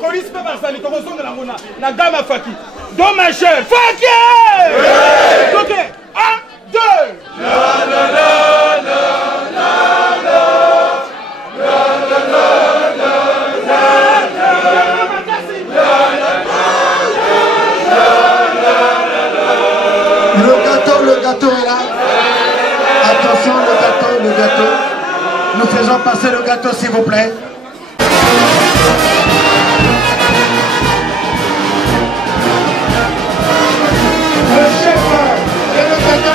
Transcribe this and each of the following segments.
bakolisi mpe basali tokozongela ngo na gama faki donc ma chère faki ok 1 2 Le gâteau est là. Attention, le gâteau. Nous faisons passer le gâteau, s'il vous plaît. Le chef et le gâteau.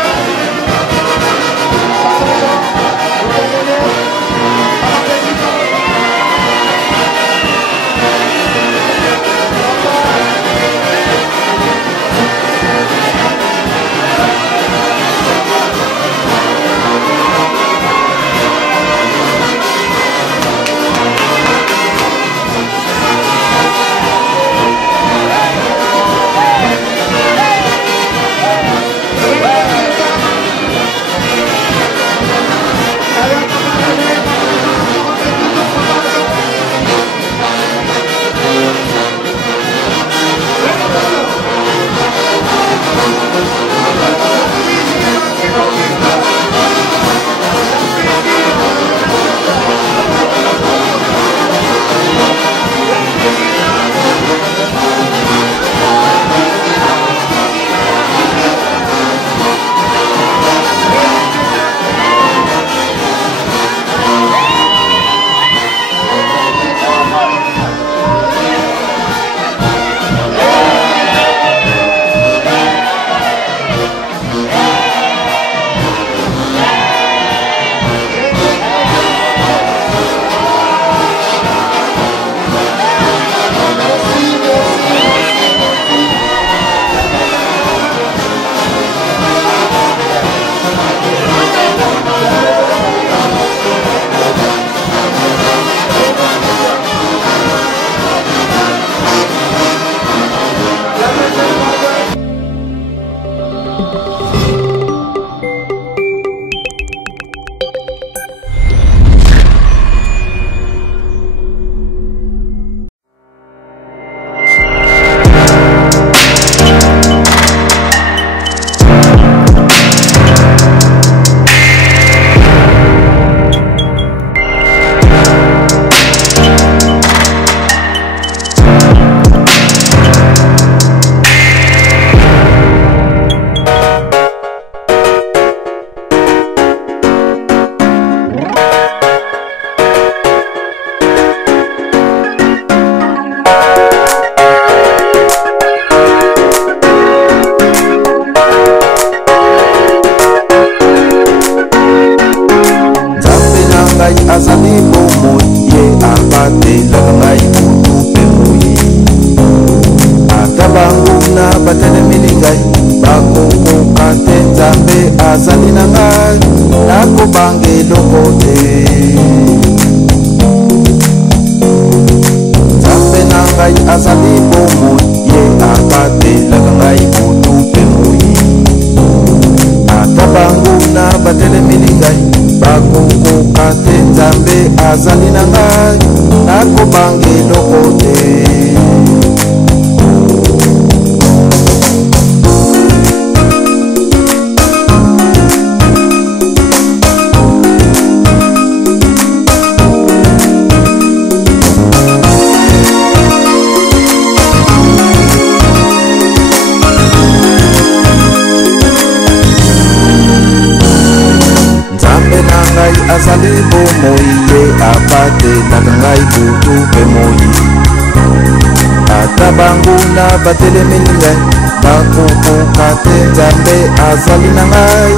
Batelemeningai bakukuka te nzambe azali na ngai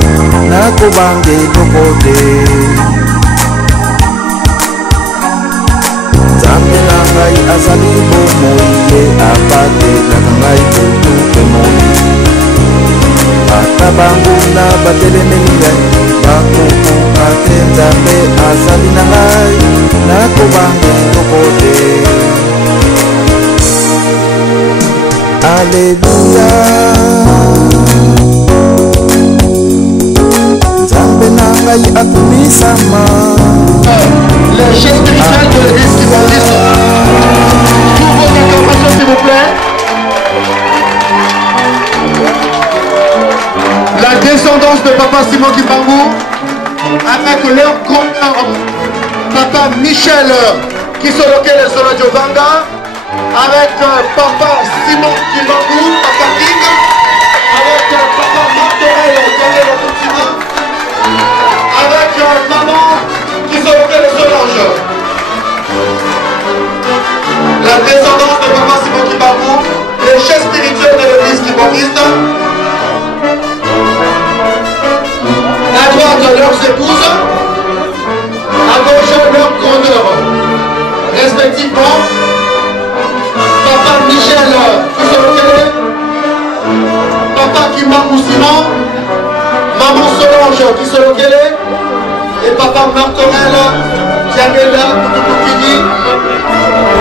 nakobange eloko te nzambe na ngai azali bomoi ye abatelaka ngai butu pe moi ata banguna batelemeningai bakukuka te nzambe azali na ngai nakobange eloko te. Alléluia. Nzambe na ngai akumisama. Les jeunes dirigeants de l'église qui vont dire Papa Simon Kimbangu, avec leur grand-père, Papa Michel, qui sont locaux sur la Giovanga, avec Papa Simon Kimbangu, Papa King, avec Papa Martorel, avec maman, qui sont locaux sur l'ange. La descendance de Papa Simon Kimbangu, les chefs spirituels de l'église kimbangiste. À droite, leurs épouses, à gauche, leurs grandeurs. Respectivement, Papa Michel, qui se reconnaît, Papa Kimbangu Simon, Maman Solange, qui se reconnaît, et Papa Martorel, Diagenda, Koutoukini,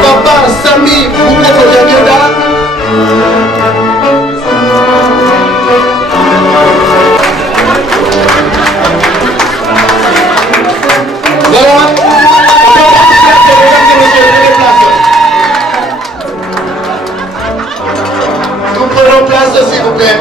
Papa Sami, Boukoko Diagenda. Voilà. Nous prenons place, s'il vous plaît.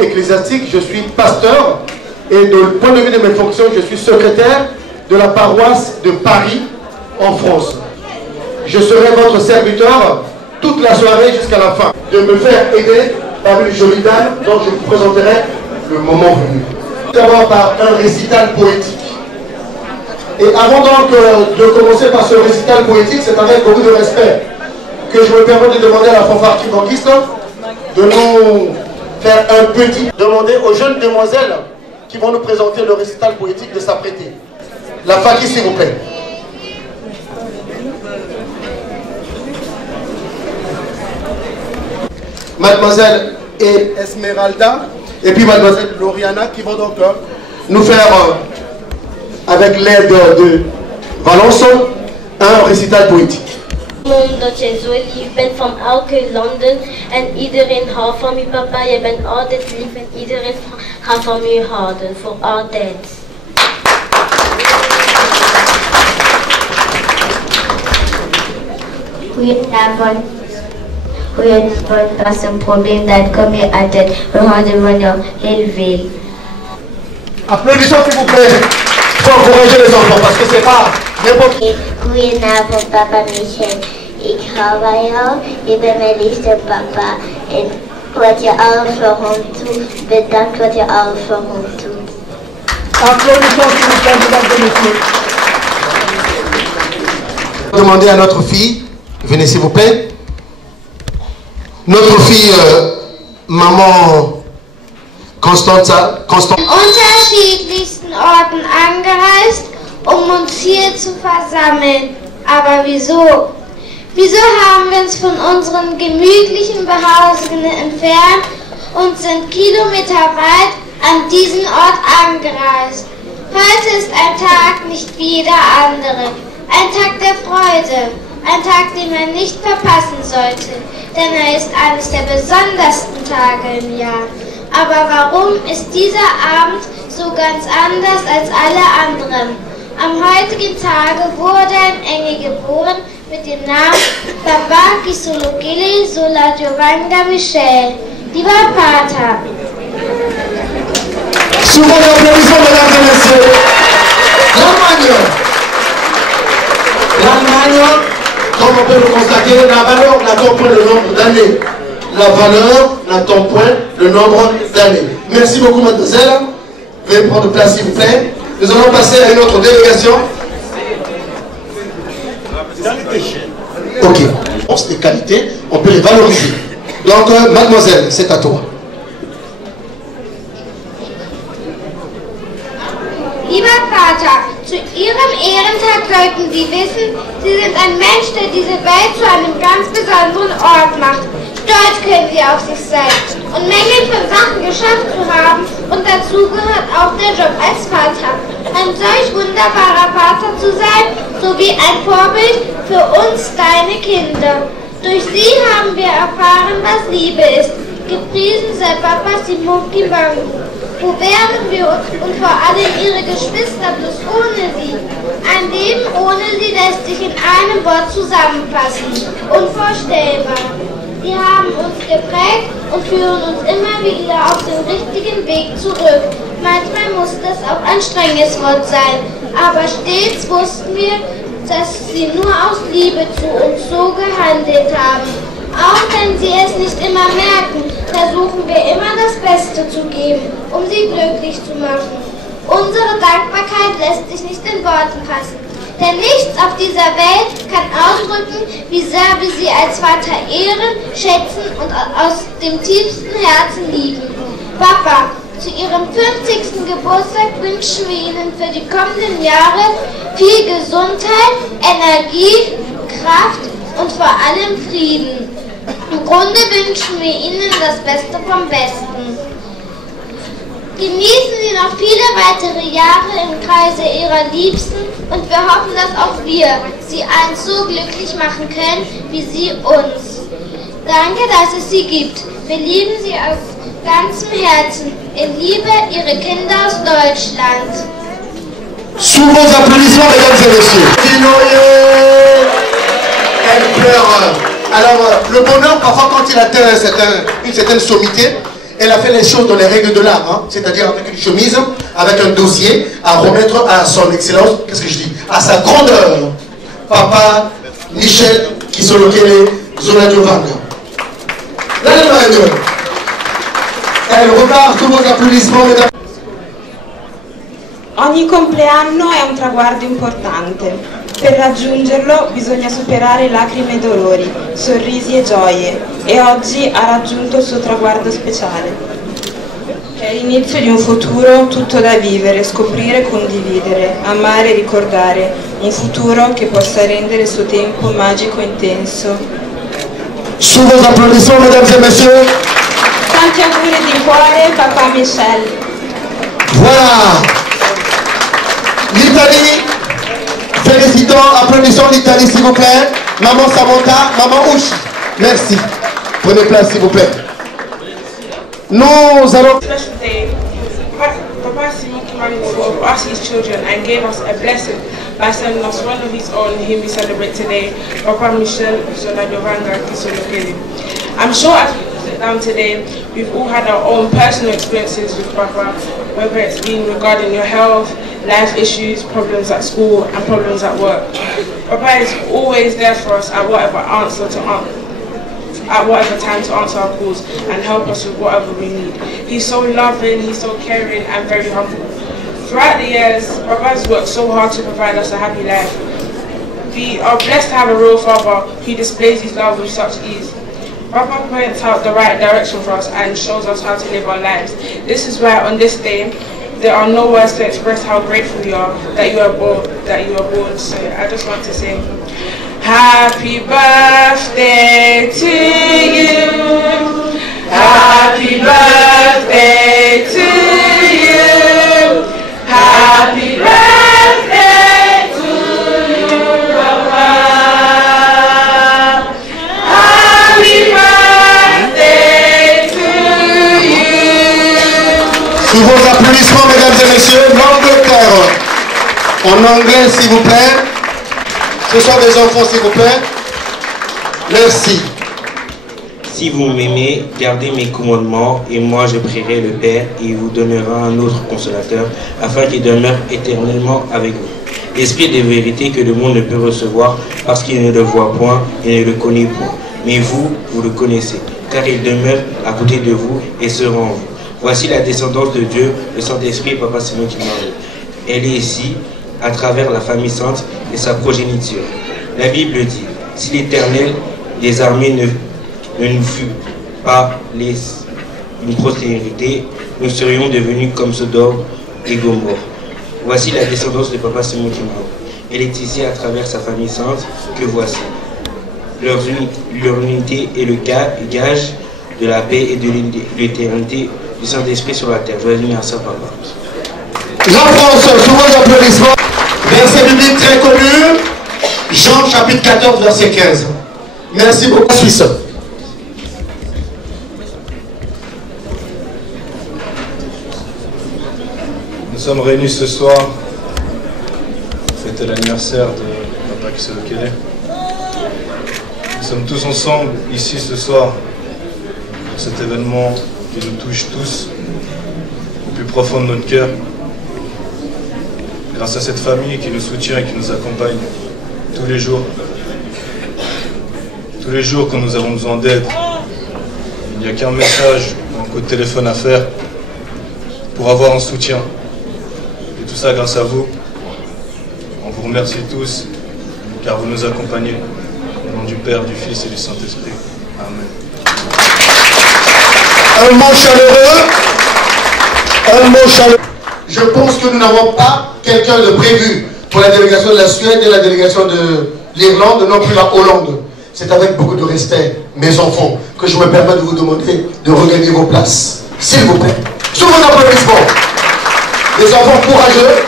Ecclésiastique, je suis pasteur et du point de vue de mes fonctions, je suis secrétaire de la paroisse de Paris en France. Je serai votre serviteur toute la soirée jusqu'à la fin. De me faire aider par une jolie dame dont je vous présenterai le moment venu. D'abord par un récital poétique. Et avant donc de commencer par ce récital poétique, c'est avec beaucoup de respect que je me permets de demander à la fanfare kimbanguiste de nous faire un petit... Demander aux jeunes demoiselles qui vont nous présenter le récital poétique de s'apprêter. La Faki, s'il vous plaît. Mademoiselle Esmeralda et puis Mademoiselle Loriana qui vont donc nous faire, avec l'aide de Valence, un récital poétique. Dat jij zo lief bent van elke landen en iedereen houdt van je papa. Je bent altijd lief en iedereen gaat van je houden, voor altijd. Goedenavond. Goedenavond, dat is een probleem dat kom je altijd. We houden van jou heel veel. Applaudissons s'il vous plaît pour encourager les enfants parce que c'est pas n'importe qui. Goedenavond, papa Michel. Ik hou van jou. Je bent mijn liefste papa. En wat je al voor ons doet. Bedankt wat je al voor ons doet. Applaudissements s'il vous plaît, mesdames et messieurs. Demander à notre fille, venez s'il vous plaît. Notre fille, maman Constanza. Unterschiedlichsten Orten angereist, uns hier zu versammeln. Aber wieso? Wieso haben wir uns von unseren gemütlichen Behausungen entfernt und sind kilometerweit an diesen Ort angereist? Heute ist ein Tag nicht wie jeder andere. Ein Tag der Freude. Ein Tag, den man nicht verpassen sollte. Denn er ist eines der besondersten Tage im Jahr. Aber warum ist dieser Abend so ganz anders als alle anderen? Am heutigen Tage wurde ein Engel geboren mit dem Namen Papa Kisolokele Zola Giovanna Michel. Lieber Vater. Souvent d'applaudissements, mesdames et messieurs. L'Allemagne, comme on peut le constater, la valeur n'attend point le nombre d'années. La valeur n'attend point le nombre d'années. Merci beaucoup, mademoiselle. Veuillez prendre place, s'il vous plaît. Nous allons passer à une autre délégation. Ok. Les qualités, on peut les valoriser. Donc, mademoiselle, c'est à toi. Lieber Vater, zu Ihrem Ehrentag sollten Sie wissen, Sie sind ein Mensch, der diese Welt zu einem ganz besonderen Ort macht. Stolz können Sie auf sich sein und Mengen von Sachen geschafft zu haben, und dazu gehört auch der Job als Vater. Ein solch wunderbarer Vater zu sein, sowie ein Vorbild für uns, deine Kinder. Durch Sie haben wir erfahren, was Liebe ist. Gepriesen sei Papa Simon Kibangu. Wo wären wir uns und vor allem ihre Geschwister bloß ohne sie? Ein Leben ohne sie lässt sich in einem Wort zusammenfassen. Unvorstellbar. Sie haben uns geprägt und führen uns immer wieder auf den richtigen Weg zurück. Manchmal muss das auch ein strenges Wort sein, aber stets wussten wir, dass sie nur aus Liebe zu uns so gehandelt haben. Auch wenn sie es nicht immer merken, versuchen wir immer das Beste zu geben, um sie glücklich zu machen. Unsere Dankbarkeit lässt sich nicht in Worten fassen, denn nichts auf dieser Welt kann ausdrücken, wie sehr wir sie als Vater ehren, schätzen und aus dem tiefsten Herzen lieben. Papa, zu Ihrem 50. Geburtstag wünschen wir Ihnen für die kommenden Jahre viel Gesundheit, Energie, Kraft und vor allem Frieden. Im Grunde wünschen wir Ihnen das Beste vom Besten. Genießen Sie noch viele weitere Jahre im Kreise Ihrer Liebsten, und wir hoffen, dass auch wir Sie einst so glücklich machen können, wie Sie uns. Danke, dass es Sie gibt. Wir lieben Sie aus ganzem Herzen. In Liebe, Ihre Kinder aus Deutschland. Sous vos applaudissements, mesdames et messieurs. Elle pleure. Alors, le bonheur, parfois, quand il atteint une certaine sommité, elle a fait les choses dans les règles de l'art, hein, c'est-à-dire avec une chemise, avec un dossier à remettre à son excellence, qu'est-ce que je dis, à sa grandeur, Papa Michel Kisolokele Zola Giovanna. Elle repart, tous vos applaudissements, mesdames. Ogni compleanno è un traguardo importante. Per raggiungerlo bisogna superare lacrime e dolori, sorrisi e gioie, e oggi ha raggiunto il suo traguardo speciale. È l'inizio di un futuro tutto da vivere, scoprire, condividere, amare e ricordare, un futuro che possa rendere il suo tempo magico e intenso. Sous vos applaudissements, mesdames et messieurs. Tanti auguri di cuore, Papa Michel. Voilà. L'Italie. Félicitons, applaudissons l'Italie, s'il vous plaît. Maman Samantha, maman Ouchi. Merci. Prenez place, s'il vous plaît. Nous allons... Papa Simon Kibangu of us, his children, and gave us a blessing by sending us one of his own, whom we celebrate today, Papa Michel Zola Giovanna Kisolokele. I'm sure as we sit down today, we've all had our own personal experiences with Papa, whether it's been regarding your health, life issues, problems at school, and problems at work. Papa is always there for us at whatever answer to answer. at whatever time to answer our calls and help us with whatever we need. He's so loving, he's so caring and very humble. Throughout the years, Papa's worked so hard to provide us a happy life. We are blessed to have a real father who displays his love with such ease. Papa points out the right direction for us and shows us how to live our lives. This is why on this day, there are no words to express how grateful we are that you are born. So I just want to sing, Happy birthday to you. Happy birthday to you. Happy birthday to you, Papa. Happy birthday to you. Sous vos applaudissements, mesdames et messieurs, l'Angleterre. En anglais, s'il vous plaît. Ce sont des enfants, s'il vous plaît. Merci. Si vous m'aimez, gardez mes commandements, et moi je prierai le Père, et il vous donnera un autre consolateur, afin qu'il demeure éternellement avec vous. L'esprit de vérité que le monde ne peut recevoir, parce qu'il ne le voit point et ne le connaît point. Mais vous, vous le connaissez, car il demeure à côté de vous et sera en vous. Voici la descendance de Dieu, le Saint-Esprit, Papa c'est moi qui m'arrive. Elle est ici, à travers la famille sainte et sa progéniture. La Bible dit, si l'Éternel des armées ne fut pas une postérité, nous serions devenus comme Sodome et Gomorrhe. Voici la descendance de Papa Simon qui m'arrive. Elle est ici à travers sa famille sainte que voici. Leur unité est le gage de la paix et de l'éternité du Saint-Esprit sur la terre. Joyeux anniversaire, Papa. La France, sous vos applaudissements. Verset biblique très connu, Jean chapitre 14, verset 15. Merci beaucoup, Suisse. Nous sommes réunis ce soir pour fêter l'anniversaire de Papa Kisolokele. Nous sommes tous ensemble ici ce soir pour cet événement qui nous touche tous au plus profond de notre cœur. Grâce à cette famille qui nous soutient et qui nous accompagne tous les jours. Tous les jours quand nous avons besoin d'aide, il n'y a qu'un message, un coup de téléphone à faire pour avoir un soutien. Et tout ça grâce à vous. On vous remercie tous car vous nous accompagnez. Au nom du Père, du Fils et du Saint-Esprit. Amen. Un mot chaleureux. Un mot chaleureux. Je pense que nous n'avons pas quelqu'un de prévu pour la délégation de la Suède et la délégation de l'Irlande, non plus la Hollande. C'est avec beaucoup de respect, mes enfants, que je me permets de vous demander de regagner vos places. S'il vous plaît. Sous vos applaudissements. Des enfants courageux,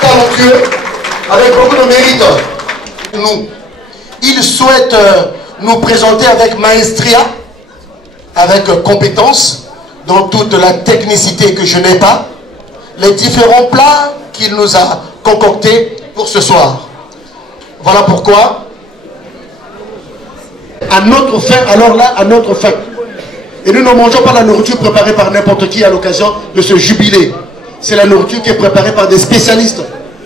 talentueux, avec beaucoup de mérite. Nous, ils souhaitent nous présenter avec maestria, avec compétence, dans toute la technicité que je n'ai pas, les différents plats qu'il nous a concoctés pour ce soir. Voilà pourquoi, à notre faim, alors là, à notre faim. Et nous ne mangeons pas la nourriture préparée par n'importe qui à l'occasion de ce jubilé. C'est la nourriture qui est préparée par des spécialistes.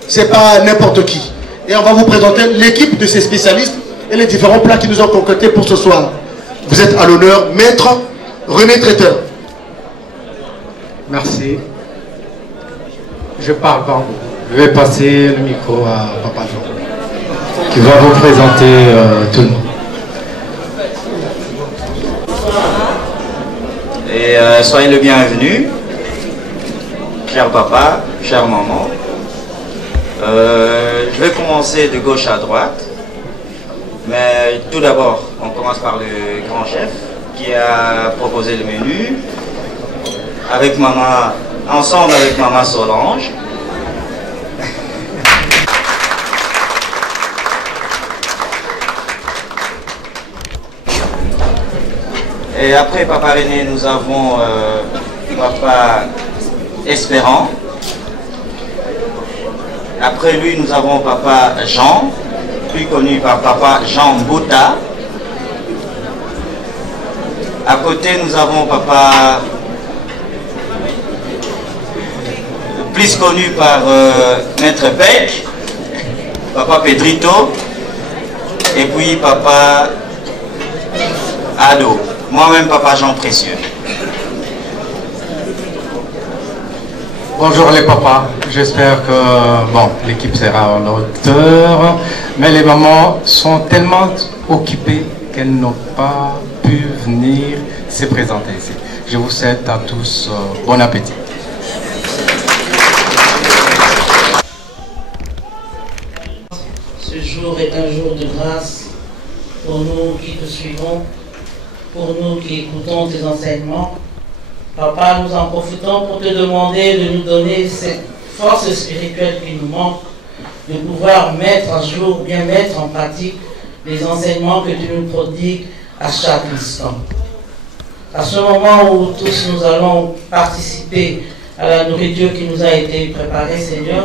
Ce n'est pas n'importe qui. Et on va vous présenter l'équipe de ces spécialistes et les différents plats qui nous ont concoctés pour ce soir. Vous êtes à l'honneur, maître René Traiteur. Merci. Je parle pas. Je vais passer le micro à Papa Jean, qui va vous présenter tout le monde. Et soyez le bienvenu, cher papa, chère maman. Je vais commencer de gauche à droite. Mais tout d'abord, on commence par le grand chef qui a proposé le menu avec maman, ensemble avec maman Solange. Et après Papa René, nous avons Papa Espérant. Après lui, nous avons Papa Jean, plus connu par Papa Jean Mbouta. À côté, nous avons Papa, plus connu par Maître Beck, Papa Pedrito, et puis Papa ados. Moi-même, Papa Jean Précieux. Bonjour les papas, j'espère que bon, l'équipe sera en hauteur, mais les mamans sont tellement occupées qu'elles n'ont pas pu venir se présenter ici. Je vous souhaite à tous bon appétit. Ce jour est un jour de grâce pour nous qui te suivons, pour nous qui écoutons tes enseignements. Papa, nous en profitons pour te demander de nous donner cette force spirituelle qui nous manque, de pouvoir mettre à jour, bien mettre en pratique les enseignements que tu nous prodigues à chaque instant. À ce moment où tous nous allons participer à la nourriture qui nous a été préparée, Seigneur,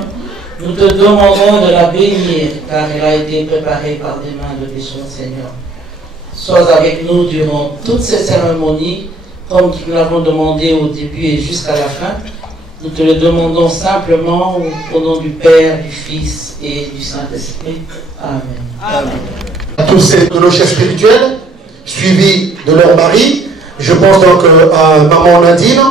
nous te demandons de la bénir, car elle a été préparée par des mains de pécheurs, Seigneur. Sois avec nous durant toutes ces cérémonies, comme nous l'avons demandé au début et jusqu'à la fin. Nous te le demandons simplement au nom du Père, du Fils et du Saint-Esprit. Amen. Amen. À tous ces de nos chefs spirituels, suivis de leur mari. Je pense donc à maman Nadine.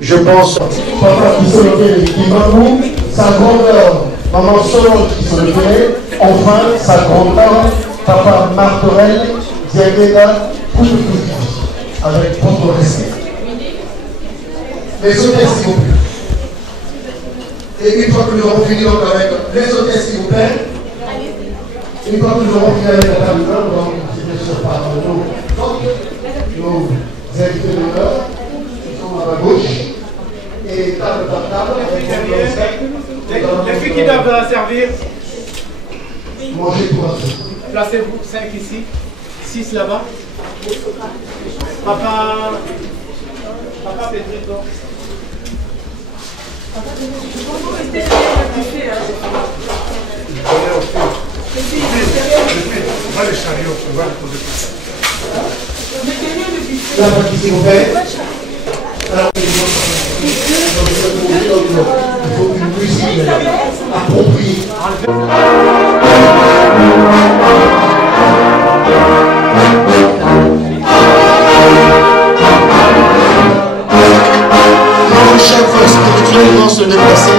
Je pense à papa qui se levait, qui m'avoue, sa grandeur, maman Solange qui se levait, enfin sa grandeur, papa Martorel, Diagueda, avec beaucoup de respect. Les hôtesses, s'il vous plaît. Et une fois que nous aurons fini donc avec les hôtesses, s'il vous plaît, une fois que nous aurons fini avec la table d'honneur, nous allons bien sûr par nos invités d'honneur qui sont à ma gauche. Et table par table, les filles qui doivent servir, mangez pour un peu. Placez-vous, 5 ici, 6 là-bas. Papa Pedrito. La partie, s'il vous plaît. Alors, il faut une musique appropriée. Le chef spirituel vont se déplacer.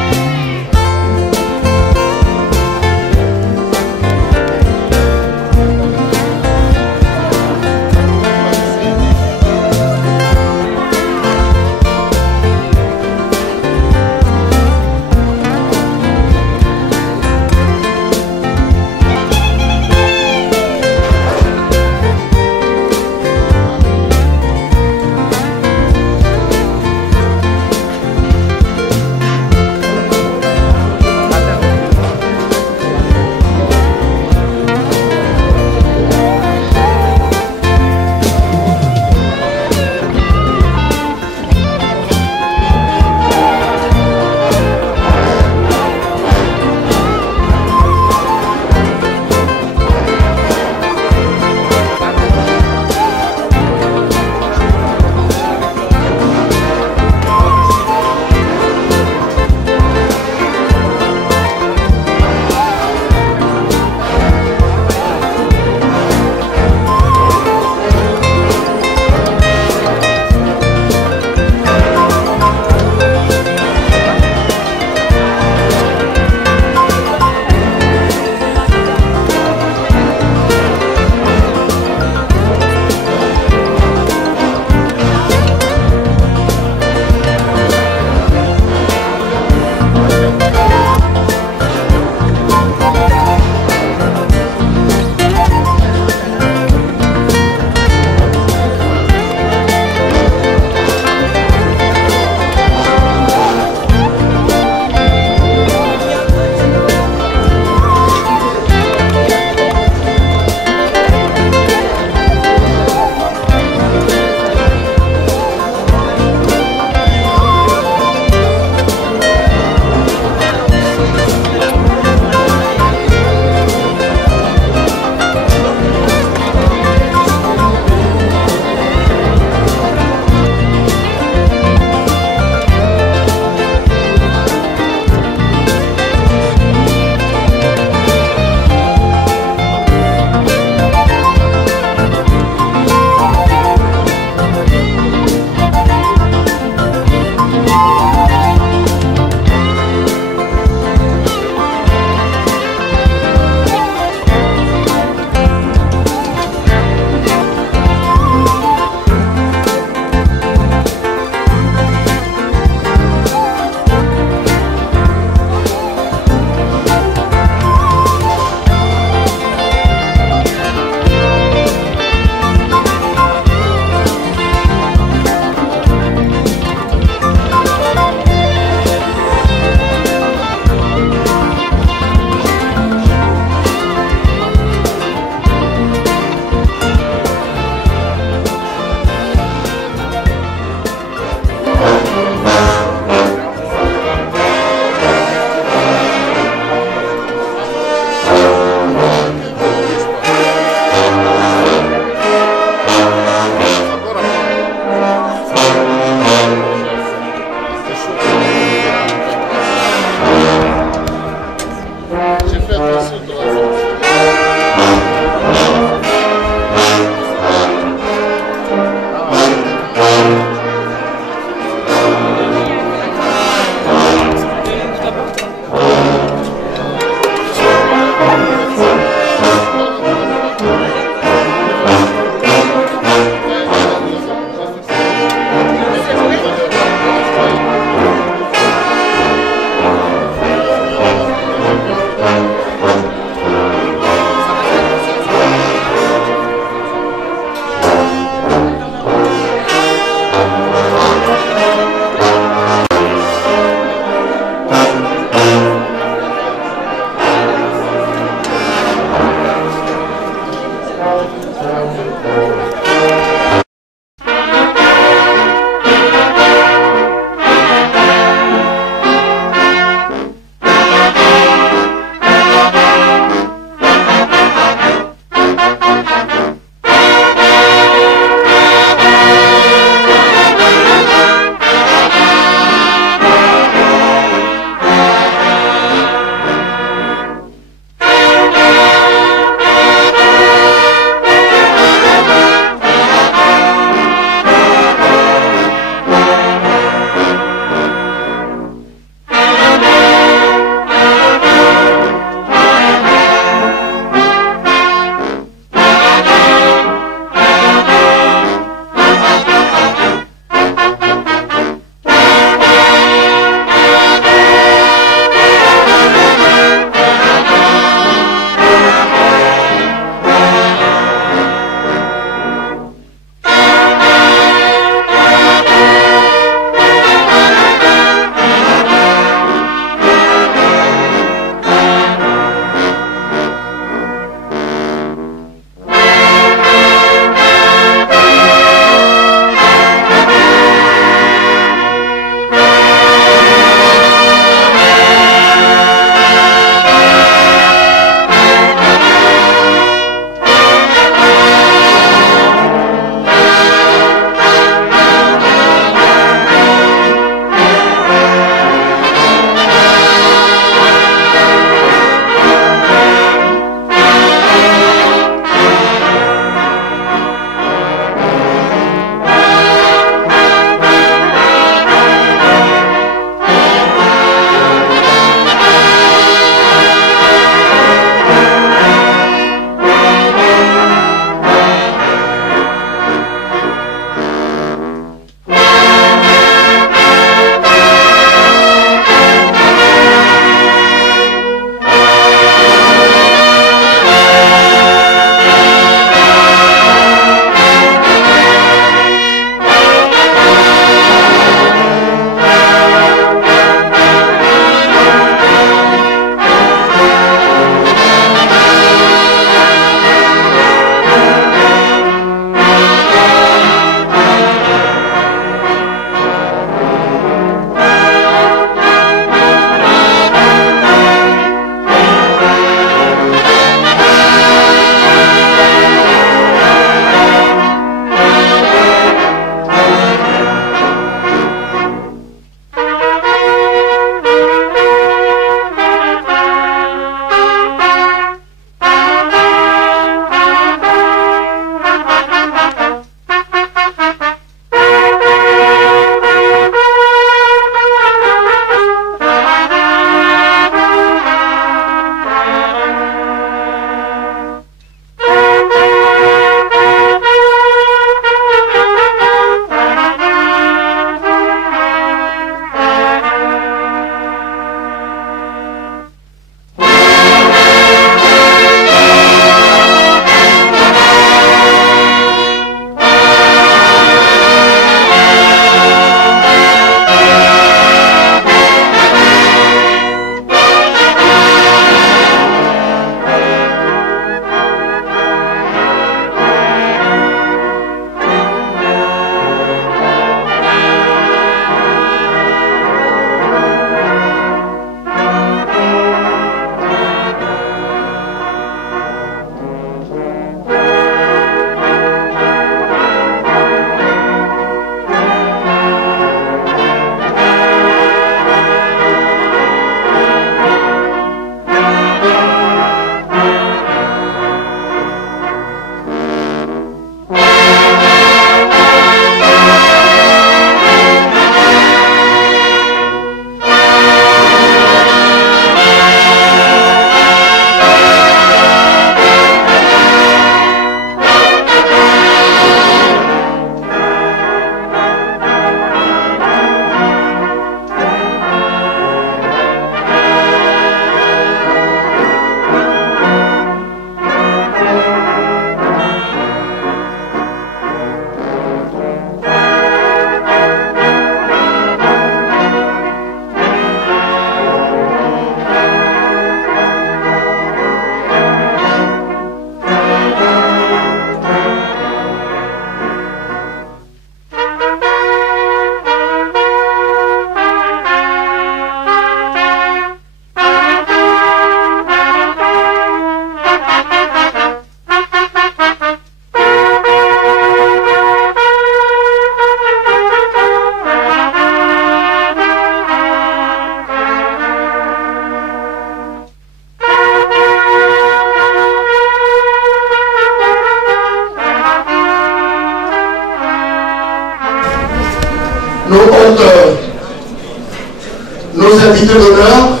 nos invités d'honneur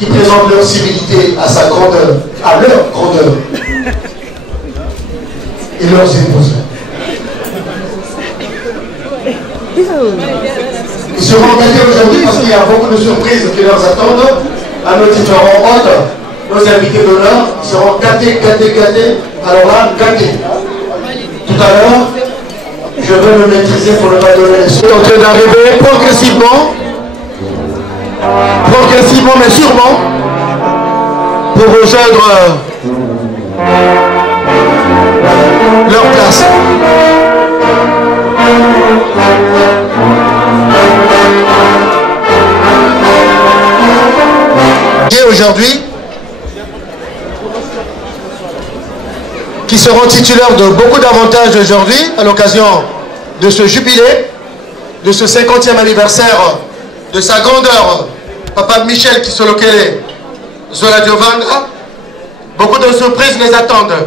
qui présentent leur civilité à sa grandeur, à leur grandeur, et leurs épouses. Ils seront gâtés aujourd'hui parce qu'il y a beaucoup de surprises qui leur attendent à nos différents hôtes. Nos invités d'honneur seront gâtés. Alors là, gâtés. Tout à l'heure, je vais me maîtriser pour ne pas donner les sons. En train d'arriver progressivement mais sûrement, pour rejoindre leur place. Aujourd'hui, qui seront titulaires de beaucoup d'avantages aujourd'hui à l'occasion de ce jubilé, de ce 50e anniversaire de sa grandeur, Papa Michel Kisolokele Zola Diovanga. Beaucoup de surprises les attendent.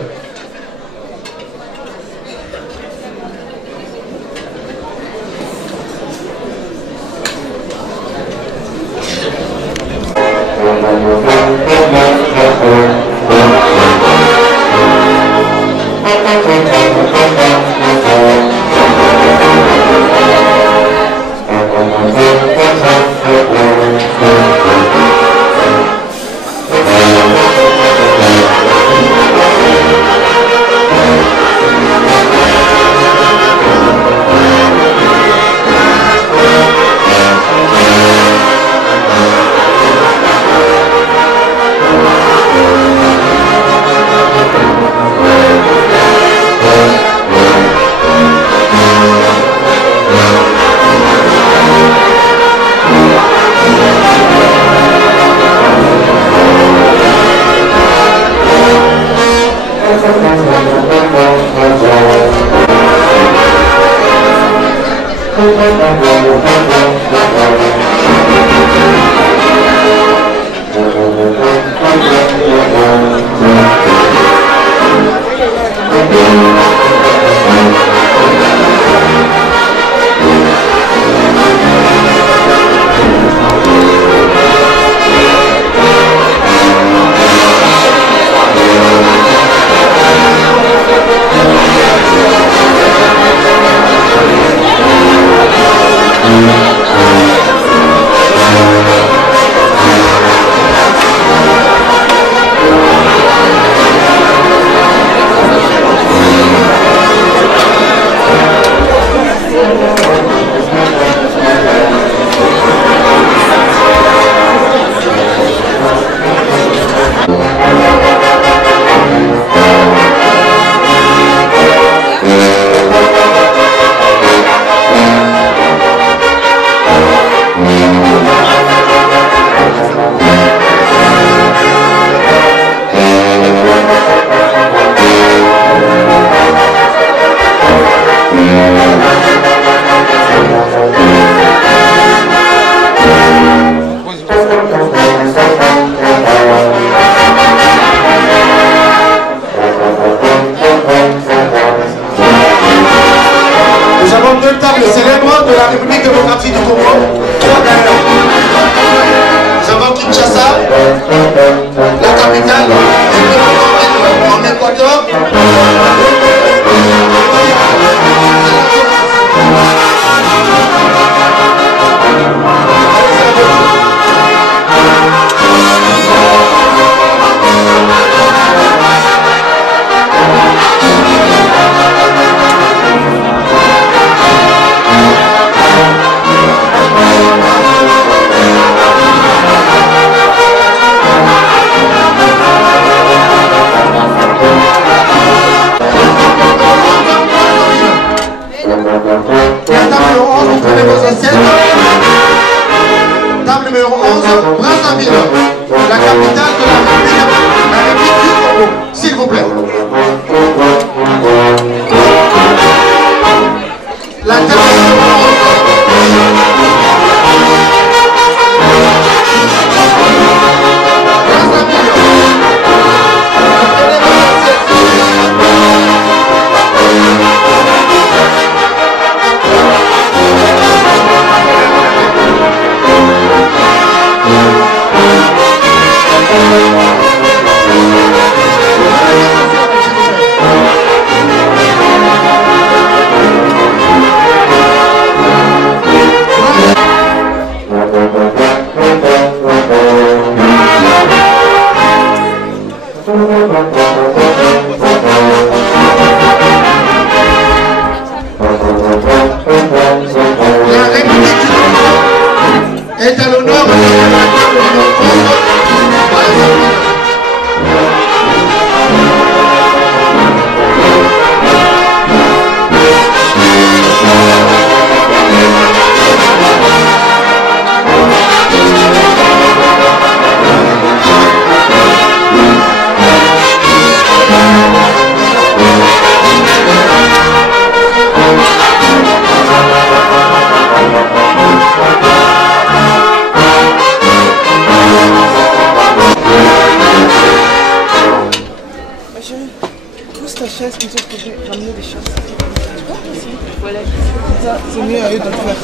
C'est mieux à eux de faire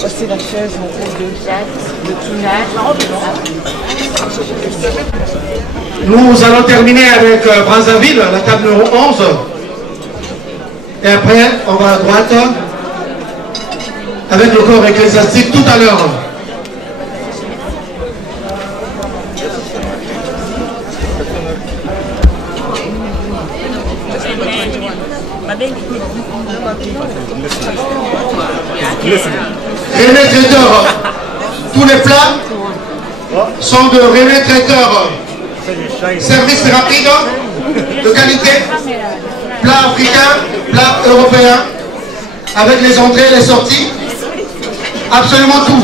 passer la chaise en haut de tout le monde. Nous allons terminer avec Brazzaville, la table numéro 11. Et après, on va à droite avec le corps ecclésiastique tout à l'heure. René Traiteur, tous les plats sont de René Traiteur. Service rapide, de qualité, plat africain, plat européen, avec les entrées et les sorties, absolument tout.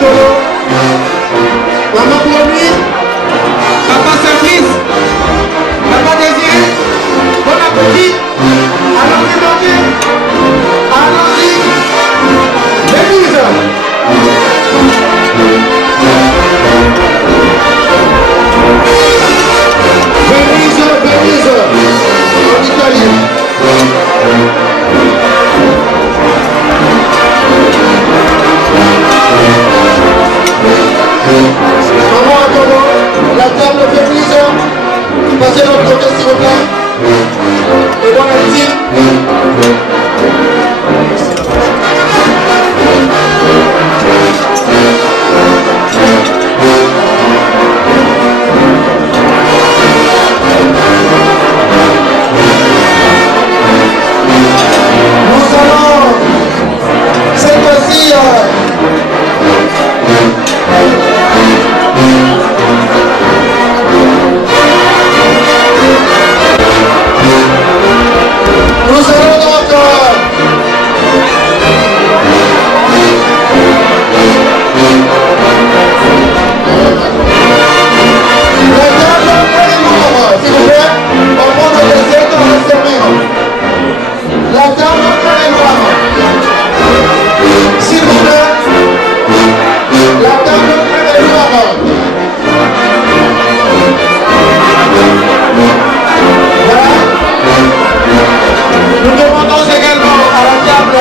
Tolo. Maman Promis. Papa Service. Papa Désiré. Bon appétit. Allons-y, manger. Allons-y. Venise. Venise, en Italie. Maman Tolo, la table Venise. Passez notre côté s'il vous plaît. Et bon appétit. Nous allons cette fois-ci nous allons donc s'il vous plaît, on prend le dessert dans le servir. La table est noire. S'il vous plaît, la table est noire. Voilà. Nous demandons également à la table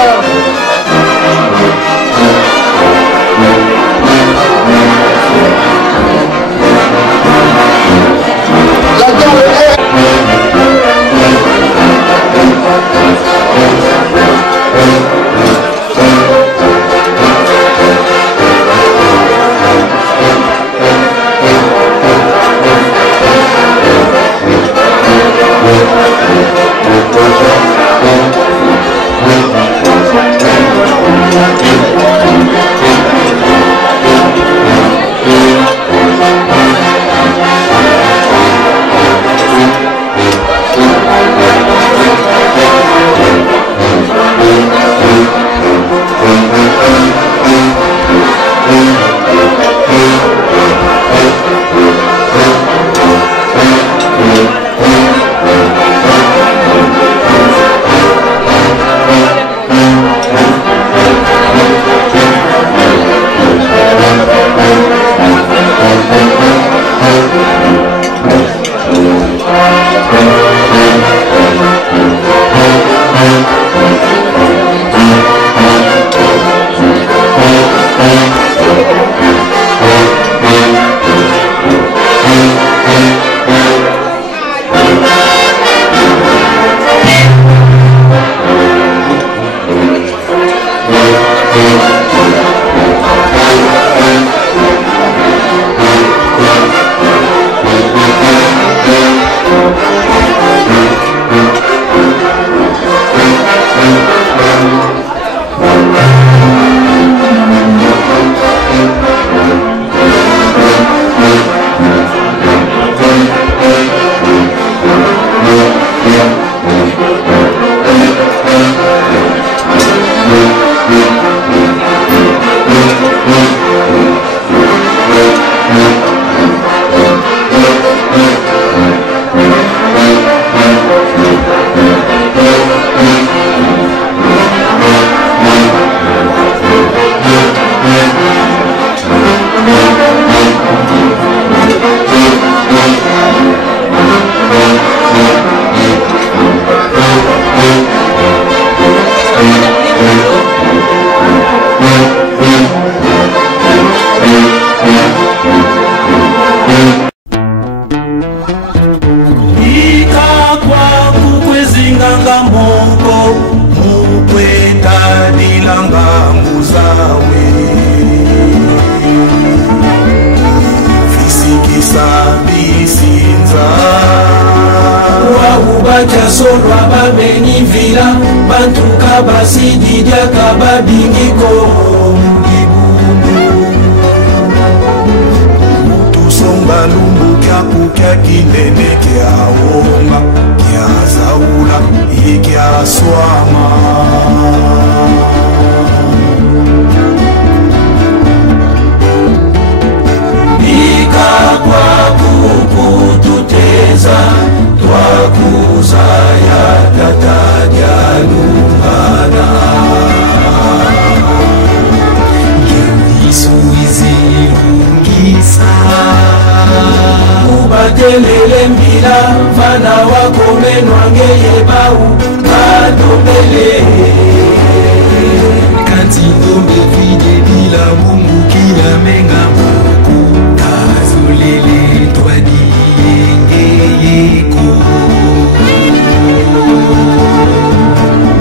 Kantito mekwi debila mungu kila menga moko kazolele twadi yenge yeko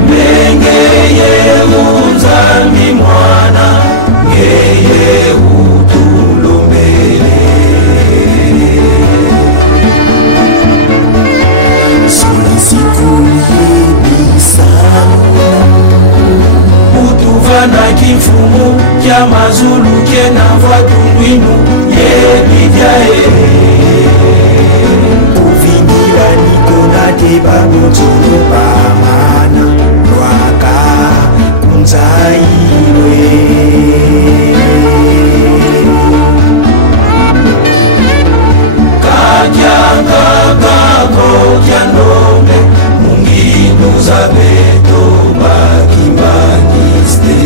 menge ye unzami mwana ngeye utulombele solisiku yebisano utuvana kifumu kya mazulu kena vwa tungwinu yebidyae uvinila nikona teba motolo pamana lwaka kunzaiwe kakyanga kako kyandombe munginuza beto bakimangiste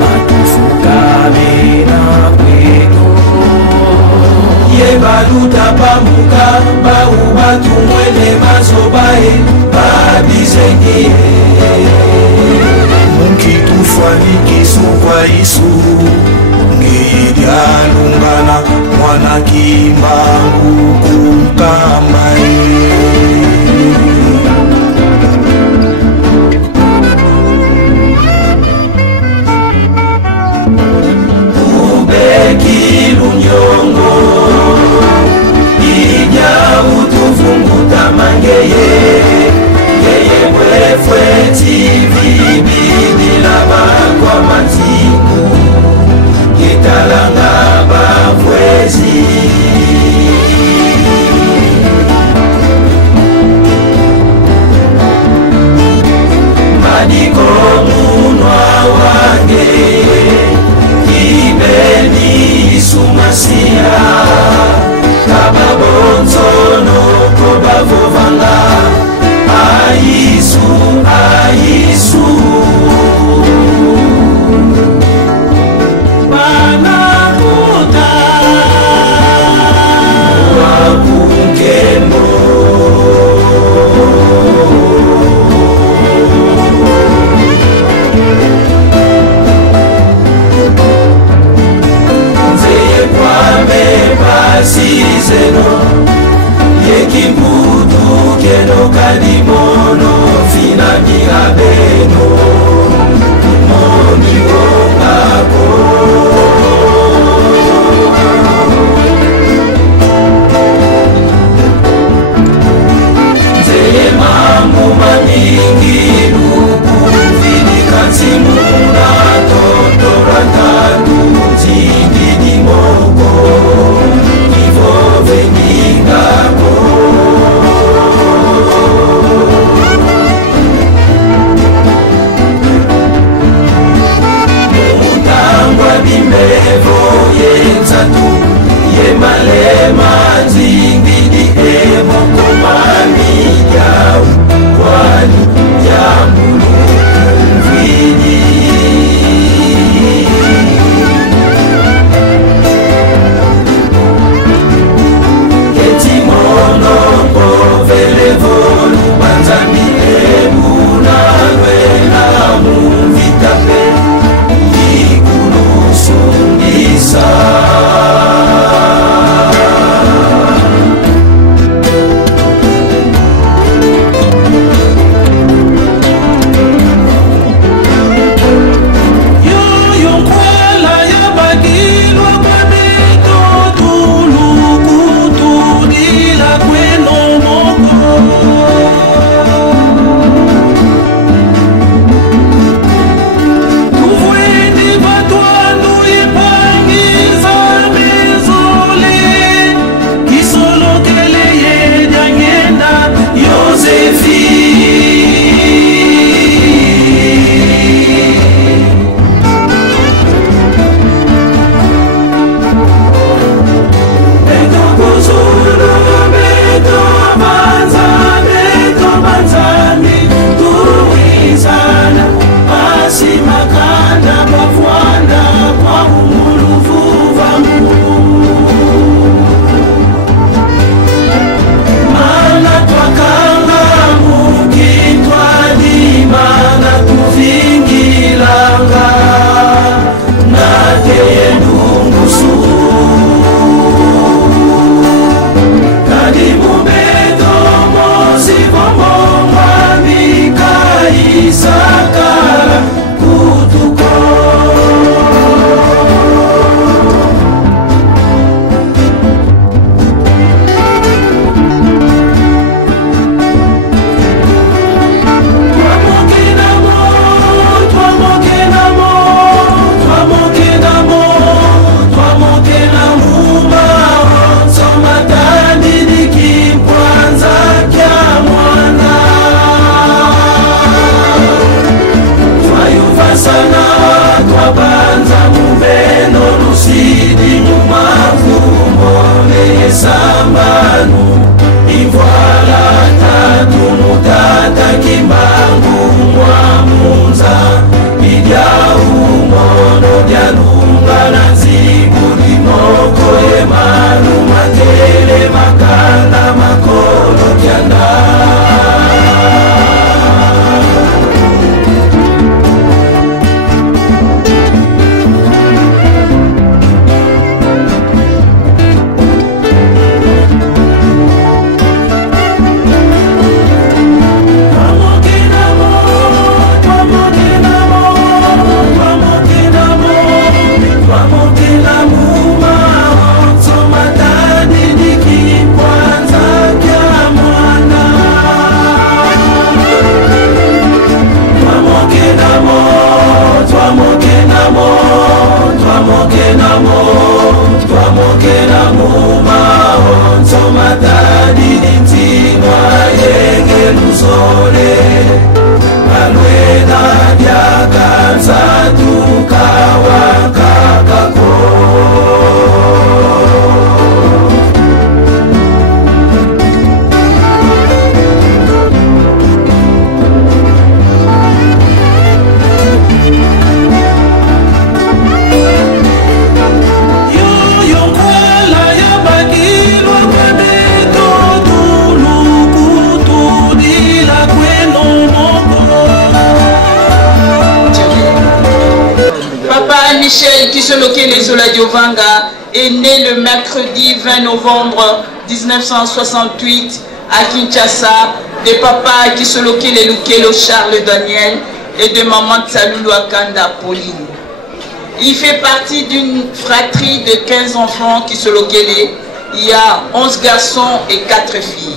batufukabena kweto yebaluta pamuka baubatumwele mazobae babizengie munkitufwanikisukwa isu ngidyalungana mwana kimbangu kumkamae kilunyongo ija utuvunguta mangeye yeye bwefweti bibidila bakwa matiku kitalanga bafwezi madiko munwa wange ibeni sumasia kababonzono kobavovanga aisu aisu banakuta wakukembo Kwame sole Manuela Diaganza Tukawakakako Michel Kisolokele Zoladiovanga est né le mercredi 20 novembre 1968 à Kinshasa de papa Kisolokele Lukelo Charles Daniel et de maman Tsalulu Akanda Pauline. Il fait partie d'une fratrie de 15 enfants Kisolokele. Il y a 11 garçons et 4 filles.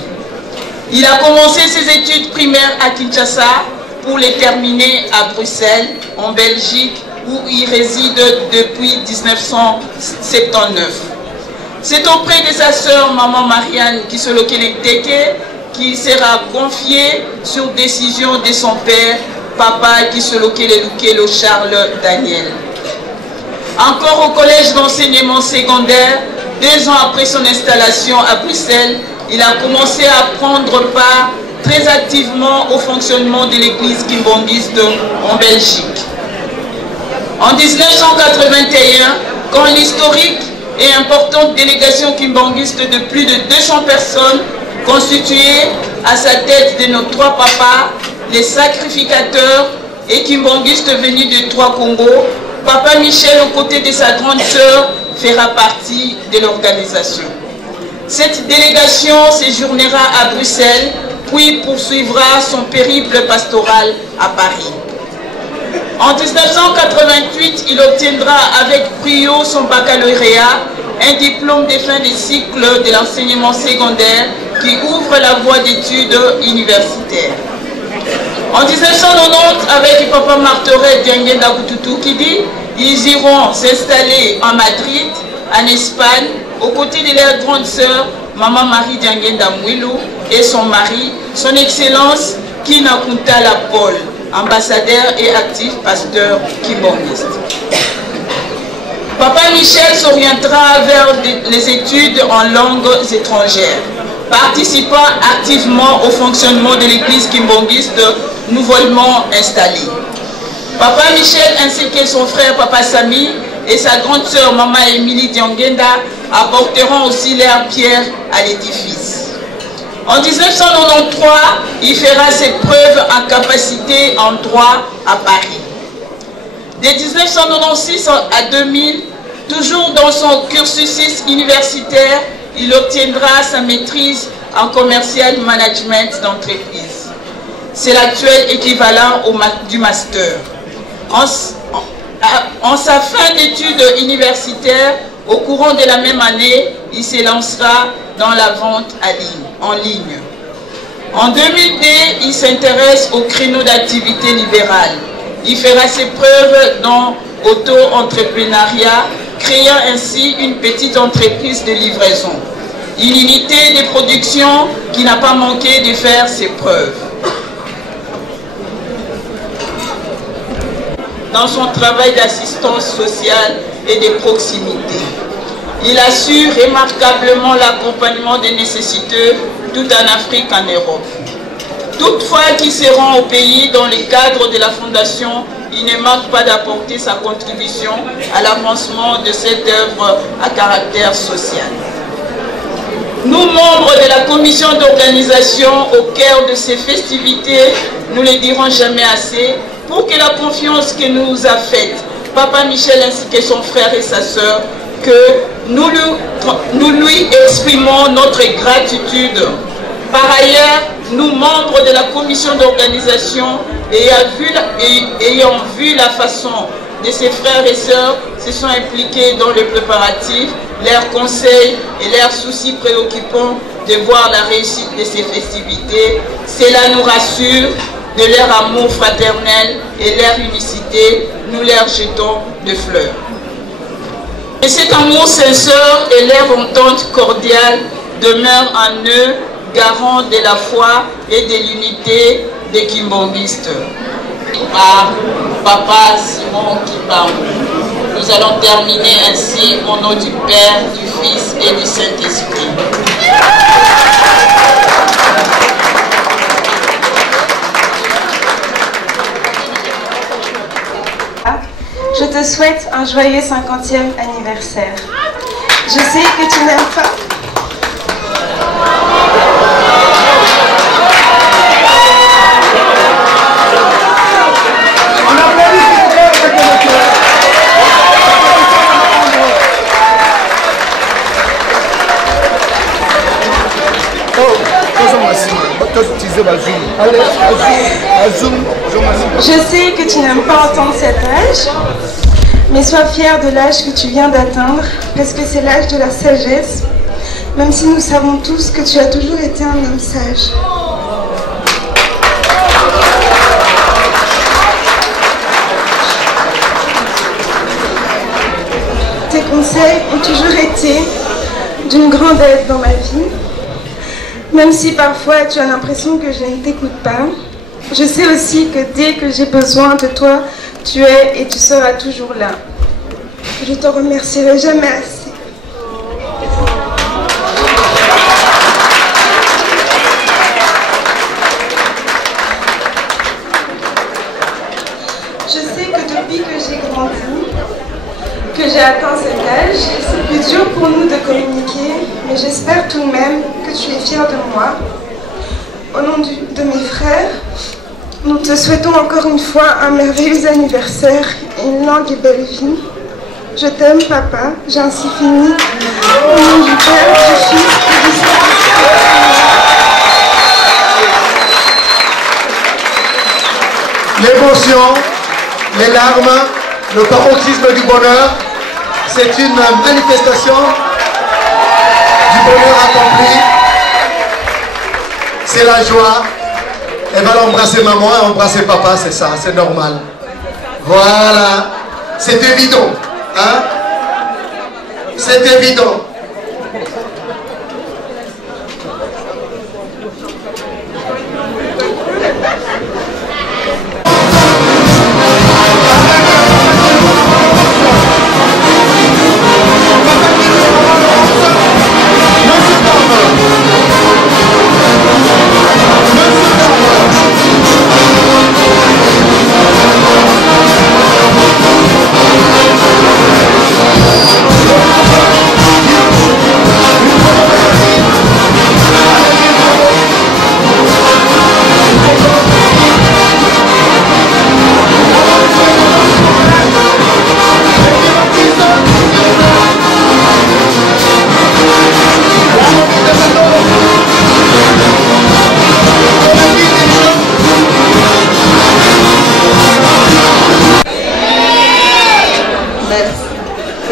Il a commencé ses études primaires à Kinshasa pour les terminer à Bruxelles, en Belgique, où il réside depuis 1979. C'est auprès de sa sœur, maman Marianne Kisolokele Teke, qui sera confiée sur décision de son père, papa Kisolokele Lukelo Charles Daniel. Encore au collège d'enseignement secondaire, 2 ans après son installation à Bruxelles, il a commencé à prendre part très activement au fonctionnement de l'église kimbangiste en Belgique. En 1981, quand l'historique et importante délégation kimbangiste de plus de 200 personnes constituée à sa tête de nos 3 papas, les sacrificateurs et kimbanguistes venus de 3 Congos, papa Michel, aux côtés de sa grande sœur, fera partie de l'organisation. Cette délégation séjournera à Bruxelles, puis poursuivra son périple pastoral à Paris. En 1988, il obtiendra avec brio son baccalauréat, un diplôme de fin de cycle de l'enseignement secondaire qui ouvre la voie d'études universitaires. En 1990, avec papa Martoret Diangenda Boututu Kidi, ils iront s'installer en Madrid, en Espagne, aux côtés de leur grande sœur, maman Marie Diangenda Mouilou, et son mari, son excellence Kina Kuntala Paul, ambassadeur et actif pasteur kimbangiste. Papa Michel s'orientera vers les études en langues étrangères, participant activement au fonctionnement de l'église kimbangiste nouvellement installée. Papa Michel ainsi que son frère Papa Sami et sa grande sœur Maman Émilie Diangenda apporteront aussi leur pierre à l'édifice. En 1993, il fera ses preuves en capacité en droit à Paris. De 1996 à 2000, toujours dans son cursus universitaire, il obtiendra sa maîtrise en commercial management d'entreprise. C'est l'actuel équivalent du master. En sa fin d'études universitaires, au courant de la même année, il s'élancera dans la vente en ligne. En 2002, il s'intéresse au créneau d'activité libérale. Il fera ses preuves dans l'auto-entrepreneuriat, créant ainsi une petite entreprise de livraison. Une unité de production qui n'a pas manqué de faire ses preuves. Dans son travail d'assistance sociale et de proximité, il assure remarquablement l'accompagnement des nécessiteux tout en Afrique, en Europe. Toutefois, qui se rend au pays dans le cadre de la Fondation, il ne manque pas d'apporter sa contribution à l'avancement de cette œuvre à caractère social. Nous, membres de la commission d'organisation, au cœur de ces festivités, nous ne le dirons jamais assez, pour que la confiance que nous a faite Papa Michel ainsi que son frère et sa sœur, que nous lui exprimons notre gratitude. Par ailleurs, nous, membres de la commission d'organisation, ayant vu la façon de ses frères et sœurs se sont impliqués dans le préparatif, leurs conseils et leurs soucis préoccupants de voir la réussite de ces festivités, cela nous rassure de leur amour fraternel et leur unicité, nous leur jetons de fleurs. Et cet amour sincère et leur entente cordiale demeurent en eux garant de la foi et de l'unité des Kimbombistes. Par Papa Simon Kimbangu. Nous allons terminer ainsi au nom du Père, du Fils et du Saint-Esprit. Je te souhaite un joyeux 50e anniversaire. Je sais que tu n'aimes pas... Je sais que tu n'aimes pas entendre cet âge, mais sois fier de l'âge que tu viens d'atteindre, parce que c'est l'âge de la sagesse, même si nous savons tous que tu as toujours été un homme sage. Tes conseils ont toujours été d'une grande aide dans ma vie. Même si parfois tu as l'impression que je ne t'écoute pas, je sais aussi que dès que j'ai besoin de toi, tu es et tu seras toujours là. Je te remercierai jamais assez. Je sais que depuis que j'ai grandi, que j'ai atteint cet âge, c'est plus dur pour nous de communiquer, mais j'espère tout de même que tu es fier de moi. Au nom de mes frères, nous te souhaitons encore une fois un merveilleux anniversaire et une longue et belle vie. Je t'aime, papa, j'ai ainsi fini. Au nom du Père, du Fils et du Saint-Esprit. L'émotion, les larmes, le paroxysme du bonheur, c'est une manifestation du bonheur accompli. C'est la joie. Elle va embrasser maman et embrasser papa, c'est ça, c'est normal. Voilà. C'est évident. Hein? C'est évident.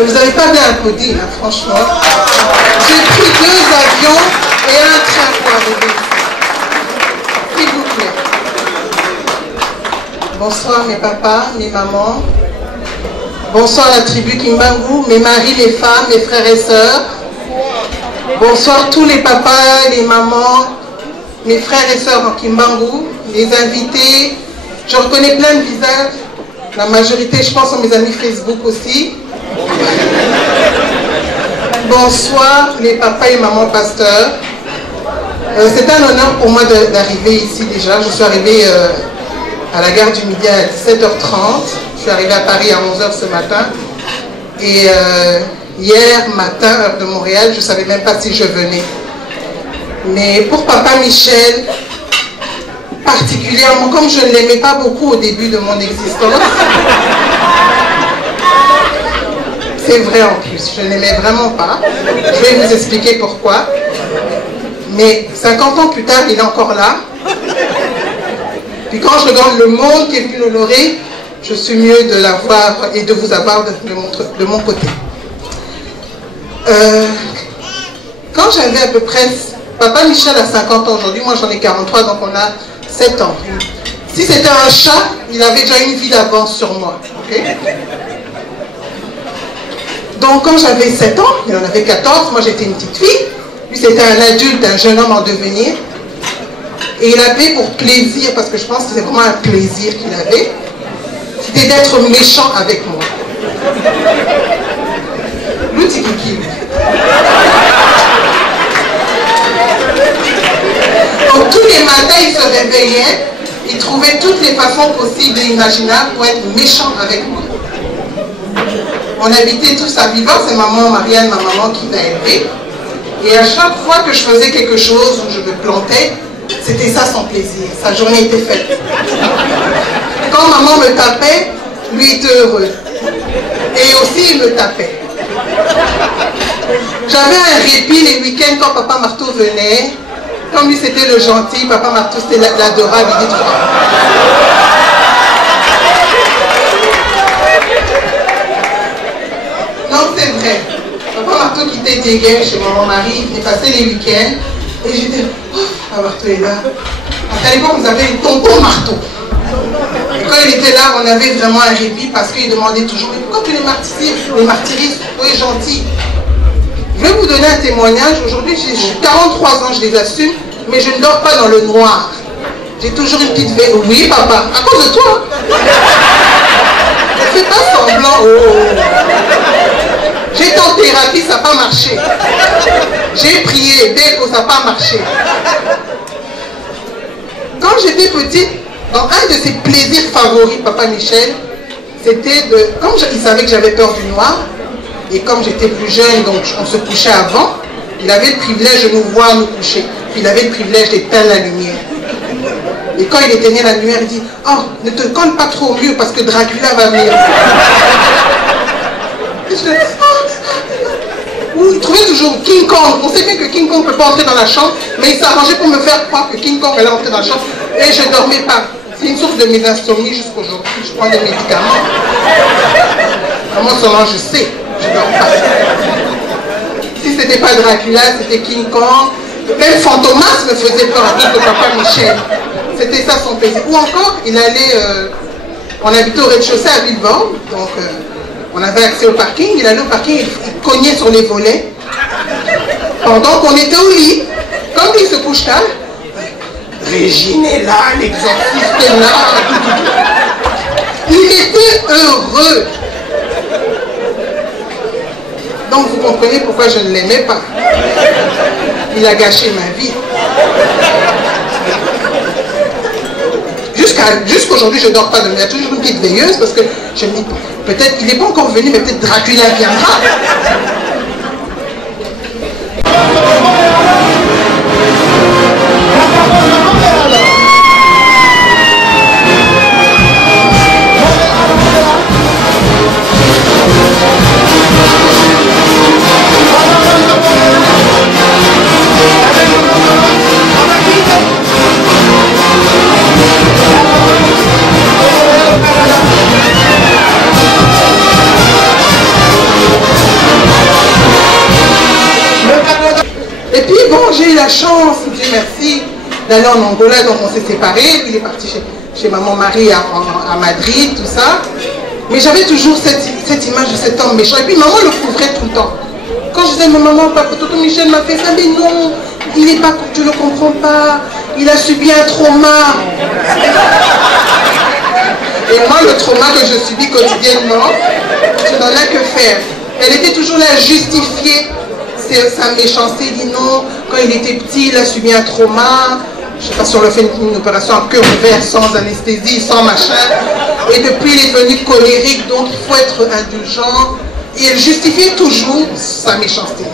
Vous n'avez pas bien applaudi, hein, franchement. J'ai pris 2 avions et un train pour arriver ici. S'il vous plaît. Bonsoir mes papas, mes mamans. Bonsoir la tribu Kimbangu, mes maris, les femmes, mes frères et sœurs. Bonsoir tous les papas, les mamans, mes frères et sœurs en Kimbangu, les invités. Je reconnais plein de visages. La majorité, je pense, sont mes amis Facebook aussi. Bonsoir les papas et mamans pasteurs. C'est un honneur pour moi d'arriver ici déjà. Je suis arrivée à la gare du Midi à 17h30. Je suis arrivée à Paris à 11h ce matin. Et hier matin, heure de Montréal, je ne savais même pas si je venais. Mais pour papa Michel, particulièrement, comme je ne l'aimais pas beaucoup au début de mon existence, c'est vrai en plus, je ne l'aimais vraiment pas. Je vais vous expliquer pourquoi. Mais 50 ans plus tard, il est encore là. Puis quand je regarde le monde qui est venu l'honorer, je suis mieux de l'avoir et de vous avoir de mon côté. Quand j'avais à peu près... Papa Michel a 50 ans aujourd'hui, moi j'en ai 43, donc on a 7 ans. Si c'était un chat, il avait déjà une vie d'avance sur moi. Okay? Donc quand j'avais 7 ans, il en avait 14, moi j'étais une petite fille, Lui, c'était un adulte, un jeune homme en devenir. Et il avait pour plaisir, parce que je pense que c'est vraiment un plaisir qu'il avait, c'était d'être méchant avec moi. L'outil qui. Donc tous les matins, il se réveillait, il trouvait toutes les façons possibles et imaginables pour être méchant avec moi. On habitait tous à Vivant, c'est maman Marianne, ma maman qui m'a élevée. Et à chaque fois que je faisais quelque chose où je me plantais, c'était ça son plaisir, sa journée était faite. Quand maman me tapait, lui était heureux. Et aussi il me tapait. J'avais un répit les week-ends quand Papa Marteau venait. Comme lui c'était le gentil, Papa Marteau c'était l'adorable, il dit tout. Non, c'est vrai. Papa Marteau quittait Diegues chez maman Marie, il passait les week-ends. Et j'étais, oh, Papa Marteau est là. À l'époque, on s'appelait Tonton Marteau. Et quand il était là, on avait vraiment un répit parce qu'il demandait toujours, mais pourquoi tu les martyrises, toi es gentil. Je vais vous donner un témoignage. Aujourd'hui, j'ai 43 ans, je les assume, mais je ne dors pas dans le noir. J'ai toujours une petite veille. Oui, papa, à cause de toi. Ne fais pas semblant. Oh. J'étais en thérapie, ça n'a pas marché. J'ai prié, dès que ça n'a pas marché. Quand j'étais petite, dans un de ses plaisirs favoris, Papa Michel, c'était de... Comme il savait que j'avais peur du noir, et comme j'étais plus jeune, donc on se couchait avant, il avait le privilège de nous voir nous coucher. Puis il avait le privilège d'éteindre la lumière. Et quand il éteignait la lumière, il dit « Oh, ne te colle pas trop au mur parce que Dracula va venir. » Il trouvait toujours King Kong. On sait bien que King Kong ne peut pas entrer dans la chambre, mais il s'arrangeait pour me faire croire que King Kong allait entrer dans la chambre. Et je ne dormais pas. C'est une source de mes insomnies jusqu'aujourd'hui. Je prends des médicaments. Comment seulement je sais, je ne dors pas. Si ce n'était pas Dracula, c'était King Kong. Même Fantomas me faisait peur à cause de Papa Michel. C'était ça son plaisir. Ou encore, il allait... on habitait au rez-de-chaussée à Villebon, donc... on avait accès au parking, il allait au parking, il cognait sur les volets. Pendant qu'on était au lit, comme il se couche tard, Régine est là, l'exorciste est là. Il était heureux. Donc vous comprenez pourquoi je ne l'aimais pas. Il a gâché ma vie. Jusqu'aujourd'hui, je ne dors pas de nuit. Il y a toujours une petite veilleuse parce que je me dis, peut-être qu'il n'est pas encore venu, mais peut-être Dracula viendra. Et puis bon, j'ai eu la chance, Dieu merci, d'aller en Angola, donc on s'est séparés, puis il est parti chez maman Marie à Madrid, tout ça. Mais j'avais toujours cette image de cet homme méchant. Et puis maman le couvrait tout le temps. Quand je disais, mais maman, papa, Tonton Michel m'a fait ça, mais non, il n'est pas, tu ne le comprends pas, il a subi un trauma. Et moi, le trauma que je subis quotidiennement, je n'en ai que faire. Elle était toujours là à justifier sa méchanceté, il dit non, quand il était petit, il a subi un trauma, je ne sais pas si on lui fait une opération en cœur ouvert, sans anesthésie, sans machin, et depuis il est devenu colérique, donc il faut être indulgent, et elle justifiait toujours sa méchanceté.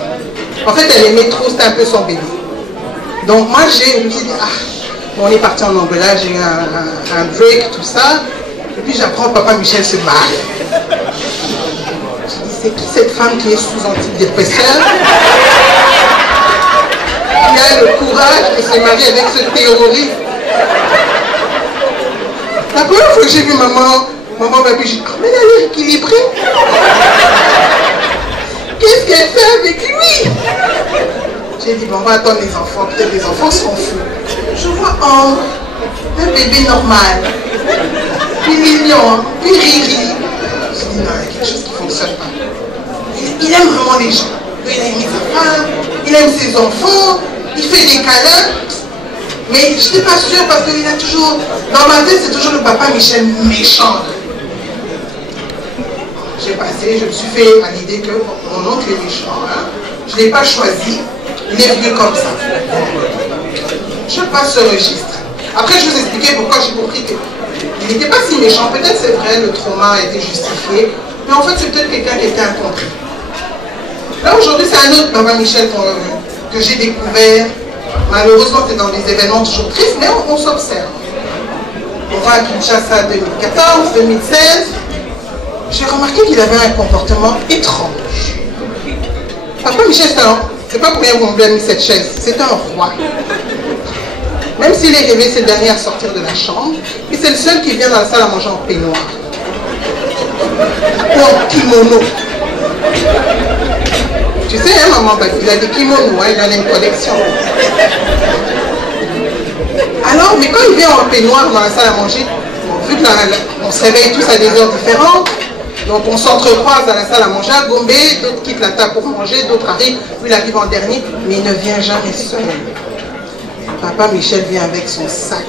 En fait, elle aimait trop, c'était un peu son bébé. Donc moi, je me suis dit, ah, bon, on est parti en Angola, j'ai eu un break, tout ça, et puis j'apprends Papa Michel se marie. C'est qui cette femme qui est sous antidépresseur, qui a le courage de se marier avec ce terroriste? La première fois que j'ai vu maman m'a dit, j'ai dit, mais elle a l'air équilibrée. Qu'est-ce qu'elle fait avec lui? J'ai dit, bon, on va attendre les enfants, peut-être les enfants seront fous. Je vois un bébé normal, puis mignon, puis riri. Je dis, non, il y a quelque chose qui ne fonctionne pas. Il aime vraiment les gens. il a aimé sa femme, il aime ses enfants, il fait des câlins. Mais je n'étais pas sûre parce qu'il a toujours... Dans ma tête, c'est toujours le papa Michel méchant. J'ai passé, je me suis fait à l'idée que mon oncle est méchant. Hein. Je ne l'ai pas choisi, il est venu comme ça. Je passe ce registre. Après, je vous expliquais pourquoi j'ai compris qu'il n'était pas si méchant. Peut-être c'est vrai, le trauma a été justifié. Mais en fait, c'est peut-être quelqu'un qui était incompris. Là, aujourd'hui, c'est un autre papa Michel que j'ai découvert. Malheureusement, c'est dans des événements toujours tristes, mais on s'observe. On va à Kinshasa 2014, 2016. J'ai remarqué qu'il avait un comportement étrange. Papa Michel, c'est pas pour rien qu'on lui a mis cette chaise. C'est un roi. Même s'il est rêvé, c'est le dernier à sortir de la chambre. Et c'est le seul qui vient dans la salle à manger en peignoir. Ou en kimono. Tu sais, hein, maman, il a des kimonos, hein, il en a une collection. Alors, mais quand il vient en peignoir dans la salle à manger, bon, vu qu'on se réveille tous à des heures différentes, donc on s'entrecroise dans la salle à manger à Gombe, d'autres quittent la table pour manger, d'autres arrivent, lui il arrive en dernier, mais il ne vient jamais seul. Papa Michel vient avec son sac.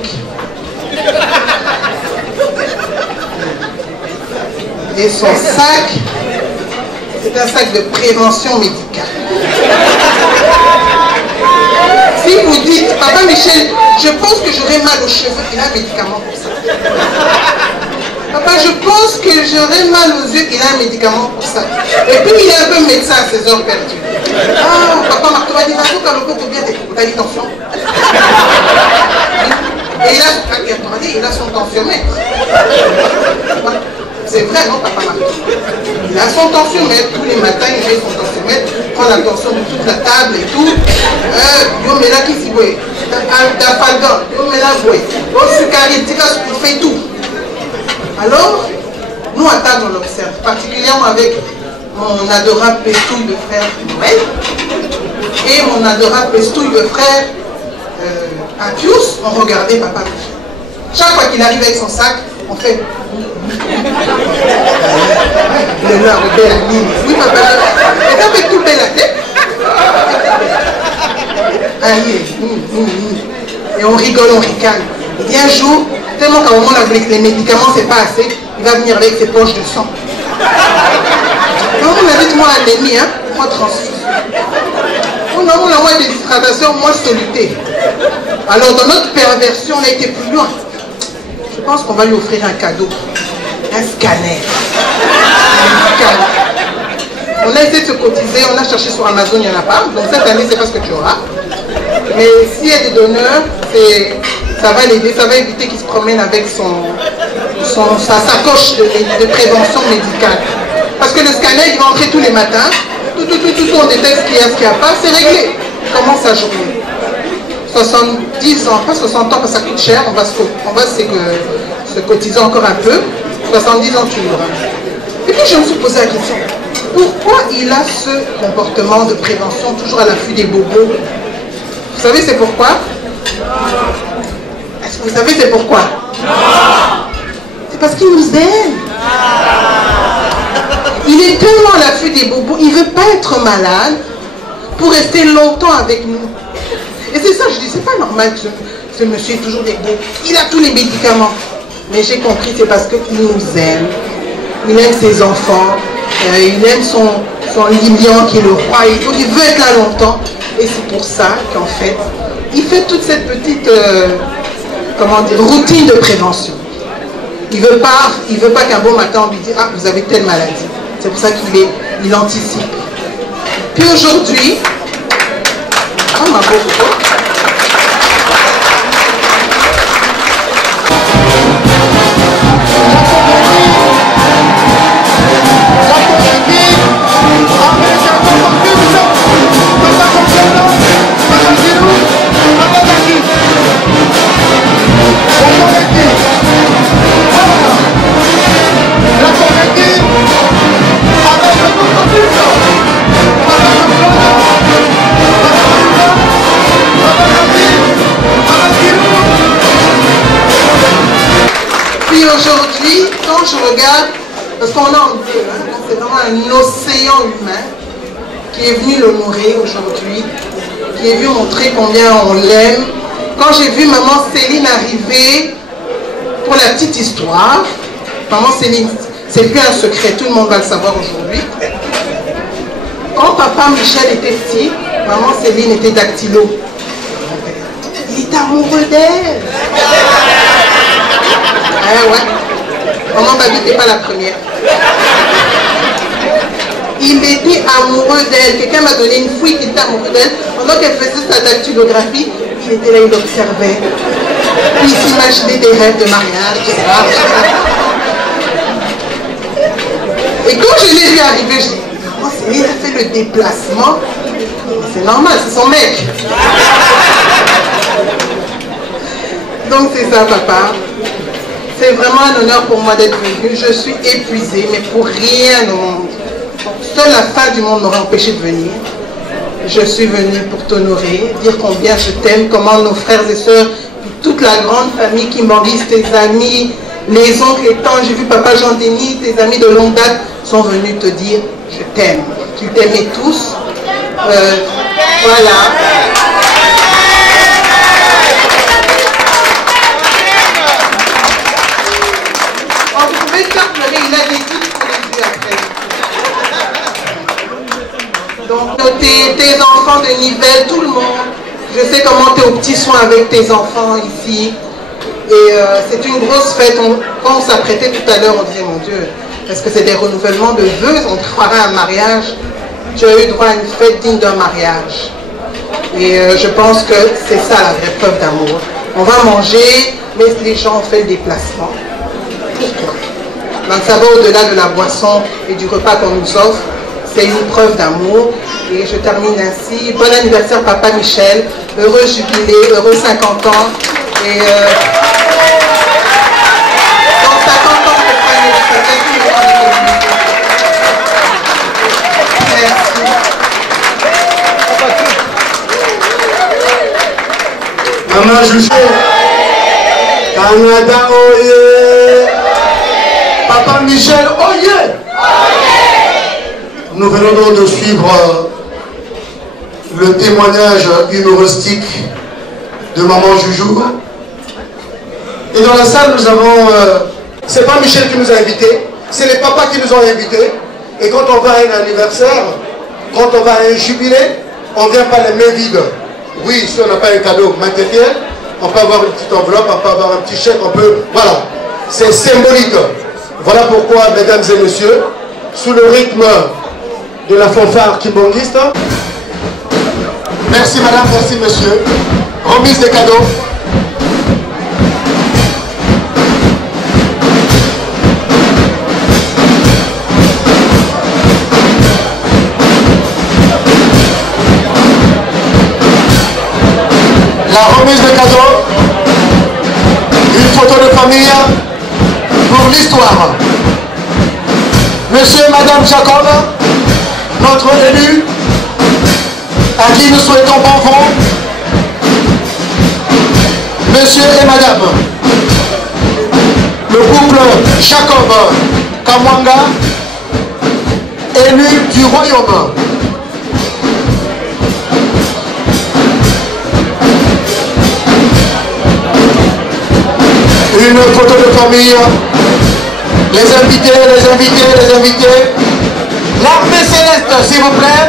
Et son sac, c'est un sac de prévention médicale. Si vous dites, Papa Michel, je pense que j'aurai mal aux cheveux, il a un médicament pour ça. Papa, je pense que j'aurai mal aux yeux, il a un médicament pour ça. Et puis il est un peu médecin à ses heures perdues. Ah, papa Marteau va dire, t'as dit tension. Et il a son tensiomètre. C'est vrai, non, papa Marteau? Il a son tensiomètre, tous les matins, il met son tensiomètre, prend la tension de toute la table et tout. Yo, mais là, qui s'y voit? D'Afalgan, yo, mais là, voit. Yo, Sukari, il fait tout. Alors, nous, à table, on l'observe, particulièrement avec mon adorable pestouille de frère Noël et mon adorable pestouille de frère Apius, on regardait papa Michel. Chaque fois qu'il arrive avec son sac, on fait... Il est là, belle amie. Oui, papa, et on fait tout belle la tête. Et on rigole, on ricane. Il dit un jour, tellement qu'à un moment, avec les médicaments, c'est pas assez, il va venir avec ses poches de sang. Non, on avait moi anémie, hein, moi transfuse. On a moins de déshydratation, moi soluté. Alors dans notre perversion, on a été plus loin. Je pense qu'on va lui offrir un cadeau. Un scanner. On a essayé de se cotiser, on a cherché sur Amazon, il n'y en a pas. Donc cette année, c'est pas ce que tu auras. Mais s'il y a des donneurs, ça va l'aider, ça va éviter qu'il se promène avec sa sacoche de prévention médicale. Parce que le scanner, il va entrer tous les matins, tout, on détecte ce qu'il y a pas, c'est réglé. Il commence sa journée. 70 ans, pas 60 ans, parce que ça coûte cher, on va se cotiser encore un peu. 70 ans, tu l'auras. Et puis je me suis posé la question, pourquoi il a ce comportement de prévention, toujours à l'affût des bobos? Vous savez c'est pourquoi? Est-ce que vous savez c'est pourquoi? C'est parce qu'il nous aime. Il est tellement à l'affût des bobos, il ne veut pas être malade pour rester longtemps avec nous. Et c'est ça, je dis, c'est pas normal que ce monsieur ait toujours des bobos. Il a tous les médicaments. Mais j'ai compris, c'est parce qu'il nous aime. Il aime ses enfants, il aime son Lilian qui est le roi et tout. Il veut être là longtemps. Et c'est pour ça qu'en fait, il fait toute cette petite routine de prévention. Il veut pas qu'un bon matin on lui dise « Ah, vous avez telle maladie ». C'est pour ça qu'il anticipe. Puis aujourd'hui, ah ma pauvre. Aujourd'hui, quand je regarde, parce qu'on a en deux, hein, c'est vraiment un océan humain qui est venu l'honorer aujourd'hui, qui est venu montrer combien on l'aime. Quand j'ai vu maman Céline arriver, pour la petite histoire, maman Céline, c'est plus un secret, tout le monde va le savoir aujourd'hui. Quand papa Michel était petit, maman Céline était dactylo. Il est amoureux d'elle. Ah ouais. Maman Babi n'était pas la première. Il était amoureux d'elle. Quelqu'un m'a donné une fouille qui était amoureux d'elle. Pendant qu'elle faisait sa dactylographie, il était là, il observait. Puis il s'imaginait des rêves de mariage, tout ça. Et quand je l'ai vu arriver, je dis, maman Céline a fait le déplacement. C'est normal, c'est son mec. Donc c'est ça, papa. C'est vraiment un honneur pour moi d'être venue. Je suis épuisée, mais pour rien au monde. Seule la fin du monde m'aurait empêché de venir. Je suis venue pour t'honorer, dire combien je t'aime, comment nos frères et sœurs, toute la grande famille qui m'envise, tes amis, les oncles, les tantes, j'ai vu papa Jean-Denis, tes amis de longue date sont venus te dire je t'aime. Tu t'aimais tous. Voilà. Il a des titres pour les yeux après. Donc tes enfants de Nivelles, tout le monde. Je sais comment tu es aux petits soins avec tes enfants ici. Et c'est une grosse fête. Quand on s'apprêtait tout à l'heure, on disait mon Dieu, est-ce que c'est des renouvellements de vœux? On croirait à un mariage. Tu as eu droit à une fête digne d'un mariage. Et je pense que c'est ça la vraie preuve d'amour. On va manger, mais les gens ont fait le déplacement. Pourquoi? Donc ça va au-delà de la boisson et du repas qu'on nous offre. C'est une preuve d'amour. Et je termine ainsi. Bon anniversaire papa Michel. Heureux jubilé, heureux 50 ans. Et dans 50 ans, je ferai un anniversaire. Merci. Maman Jouché. Canada, oh yeah. Papa Michel, oh yeah. Nous venons donc de suivre le témoignage humoristique de Maman Joujou. Et dans la salle, nous avons... c'est pas Michel qui nous a invités, c'est les papas qui nous ont invités. Et quand on va à un anniversaire, quand on va à un jubilé, on ne vient pas les mains vides. Oui, si on n'a pas un cadeau matériel, on peut avoir une petite enveloppe, on peut avoir un petit chèque, on peut... Voilà, c'est symbolique. Voilà pourquoi, mesdames et messieurs, sous le rythme de la fanfare kimbangiste, merci madame, merci monsieur, remise des cadeaux. La remise des cadeaux, une photo de famille pour l'histoire. Monsieur et madame Jacob, notre élu, à qui nous souhaitons bon vent. Monsieur et madame, le couple Jacob Kamwanga, élu du royaume. Une photo de famille. Les invités, les invités, les invités. L'armée céleste, s'il vous plaît.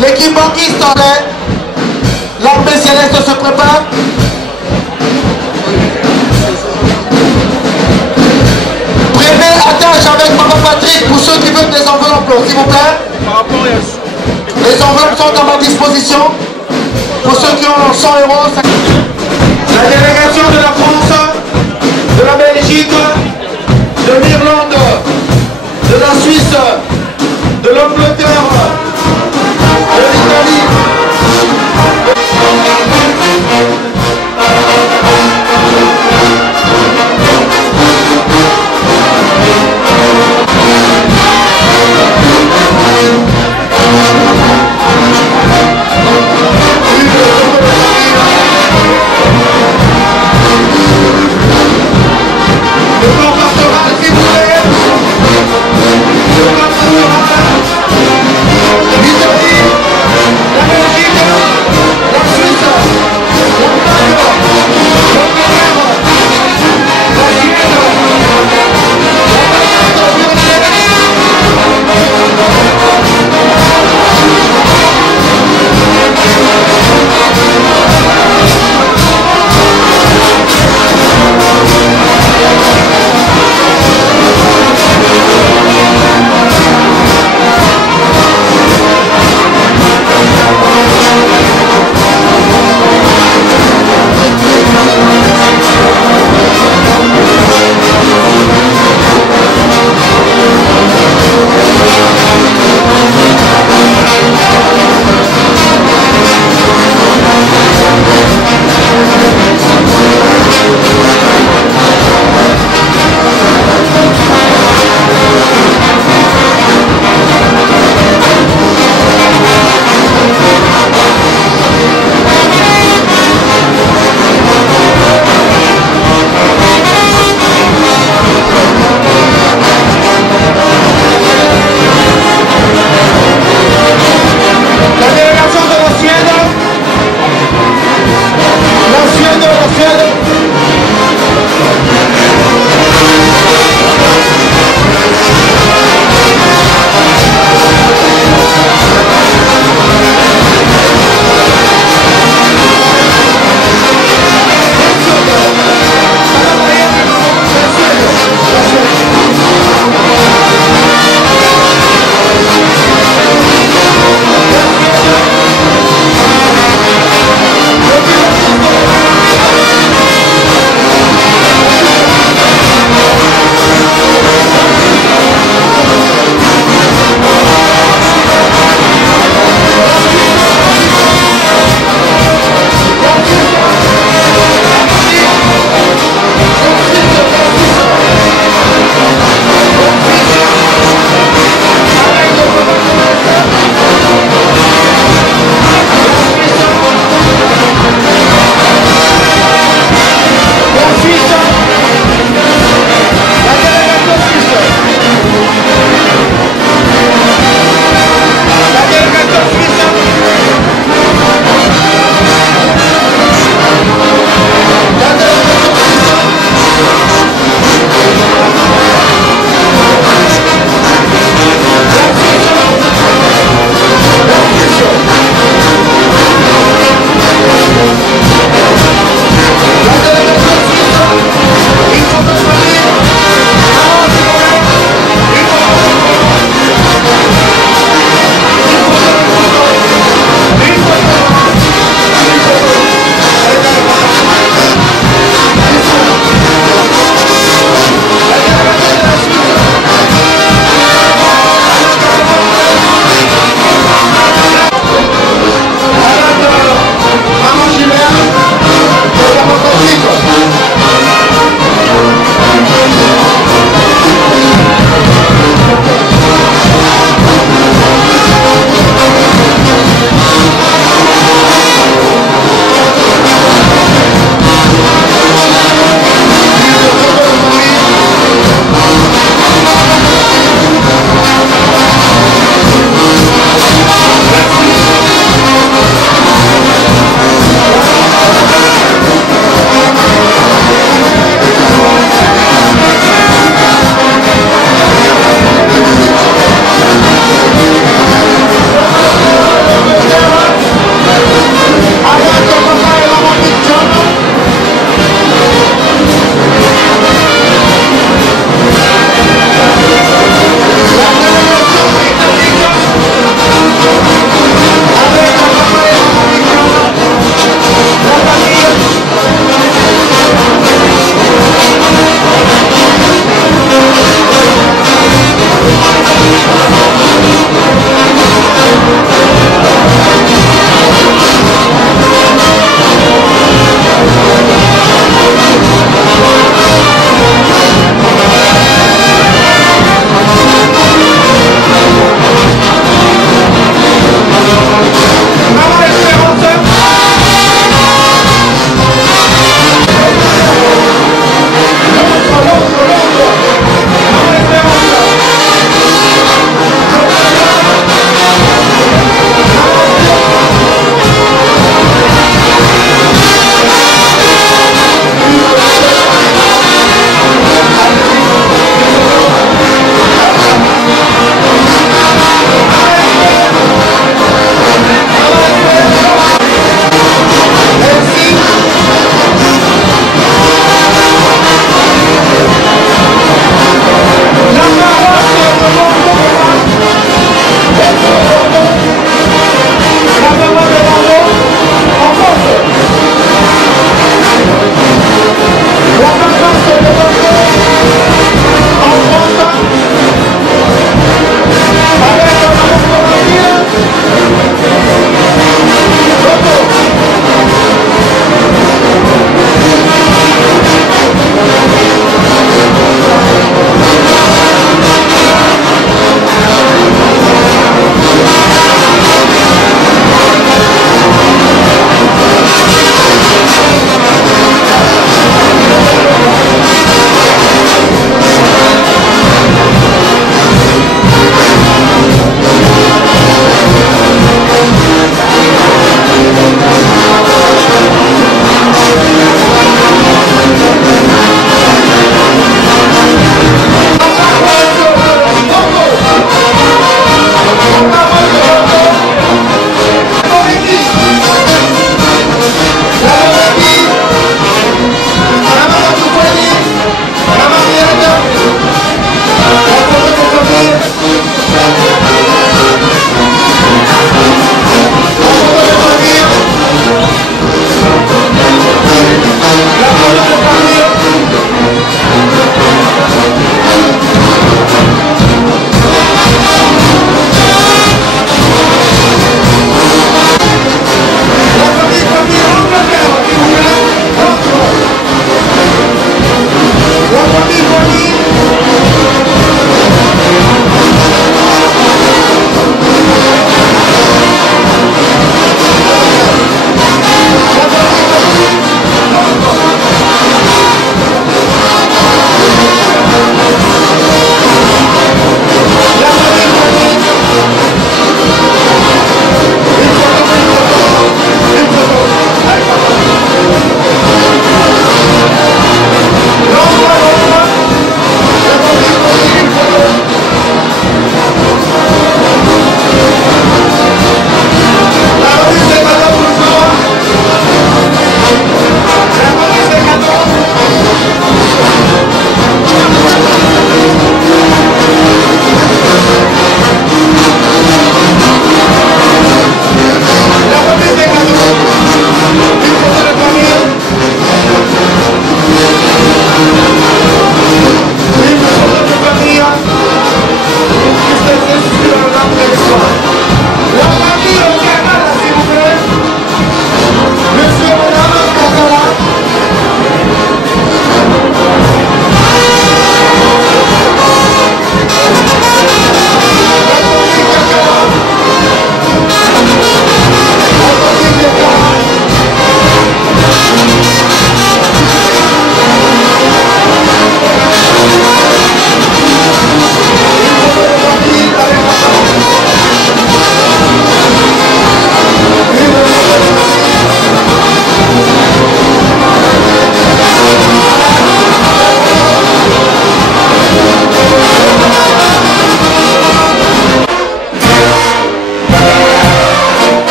L'équipe banquiste en est. L'armée céleste se prépare. Prenez attache avec Maman Patrick pour ceux qui veulent des enveloppes, s'il vous plaît. Les enveloppes sont à ma disposition. Pour ceux qui ont 100 €. La délégation de la France, de la Belgique, de l'Irlande, de la Suisse, de l'Angleterre, de l'Italie. Le corps pastoral, s'il vous plaît. Le corps pastoral.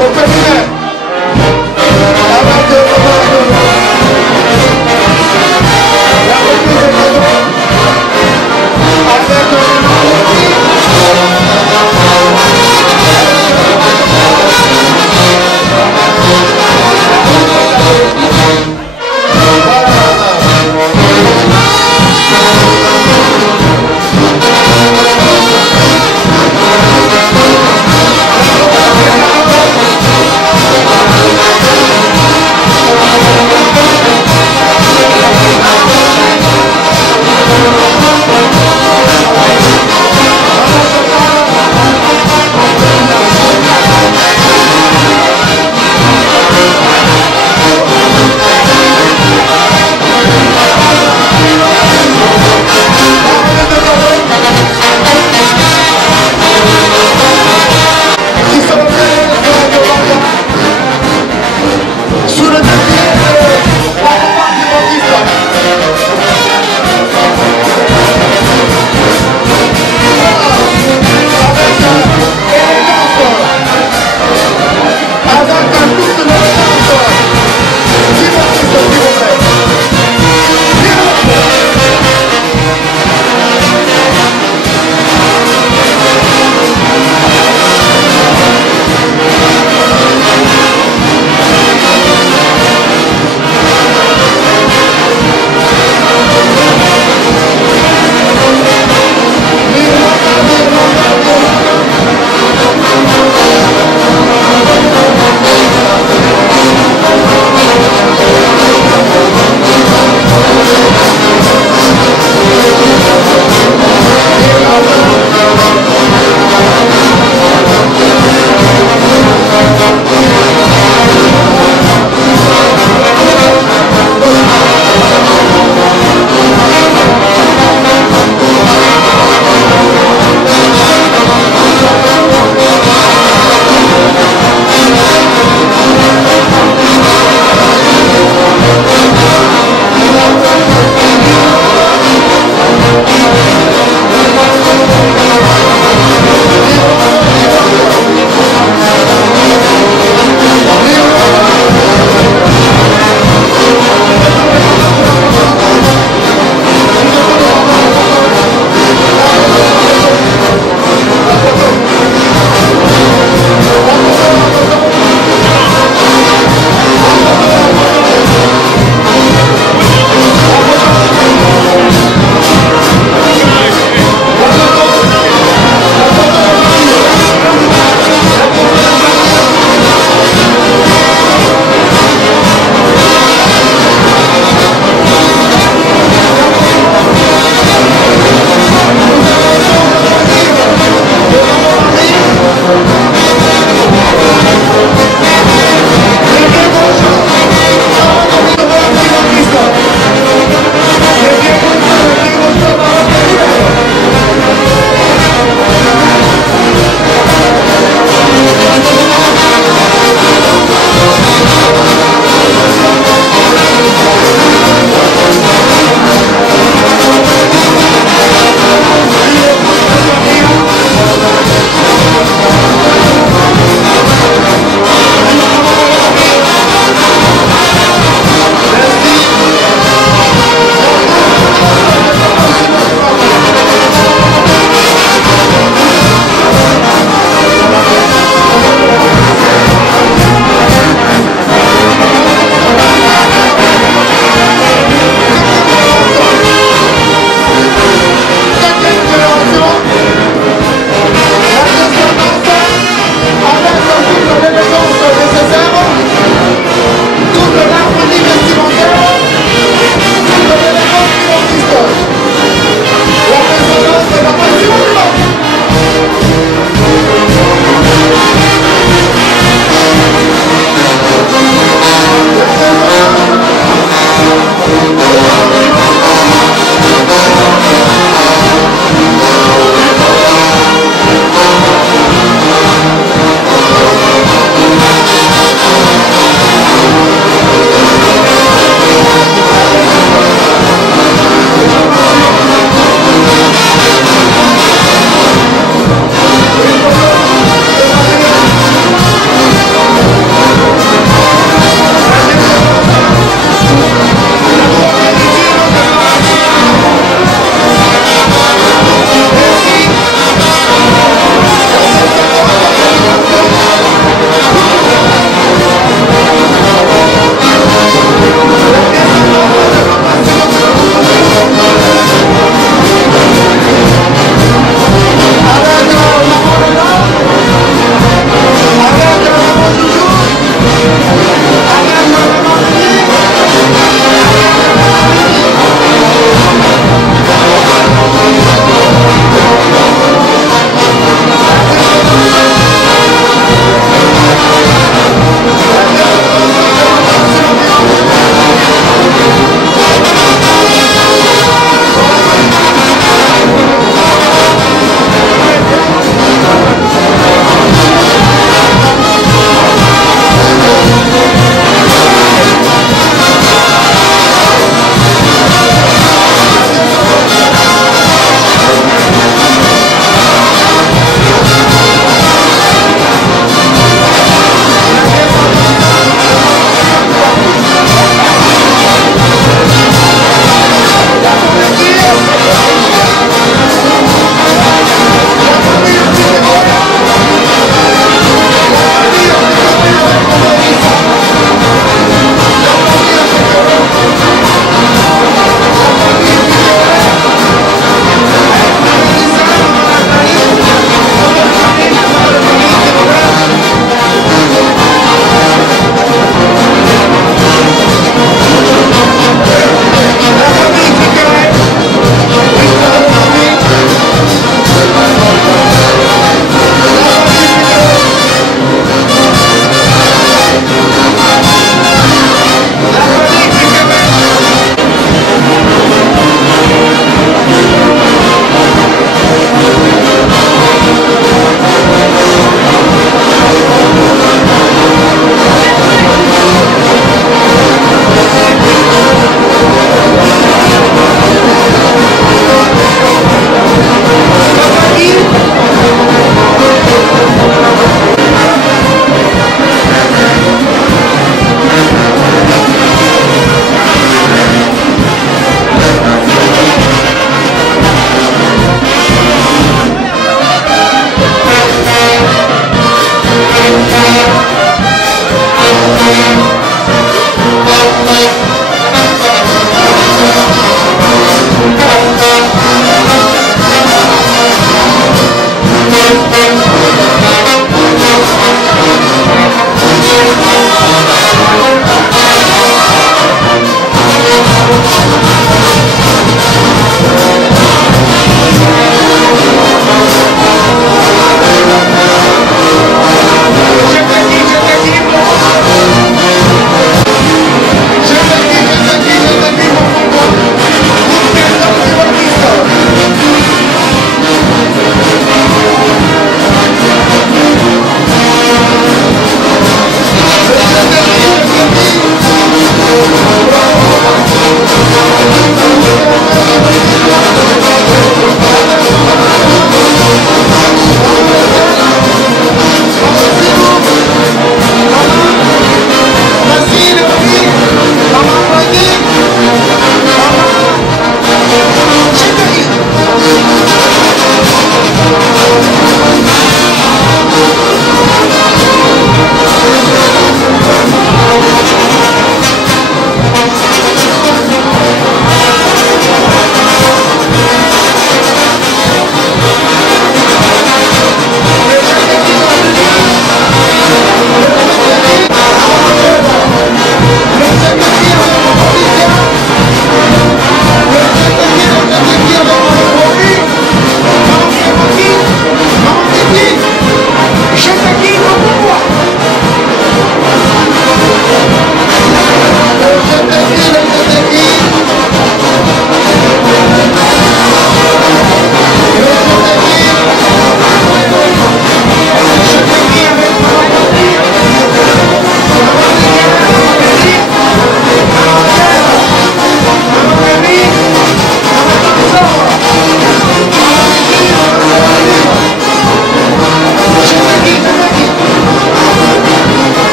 Voilà.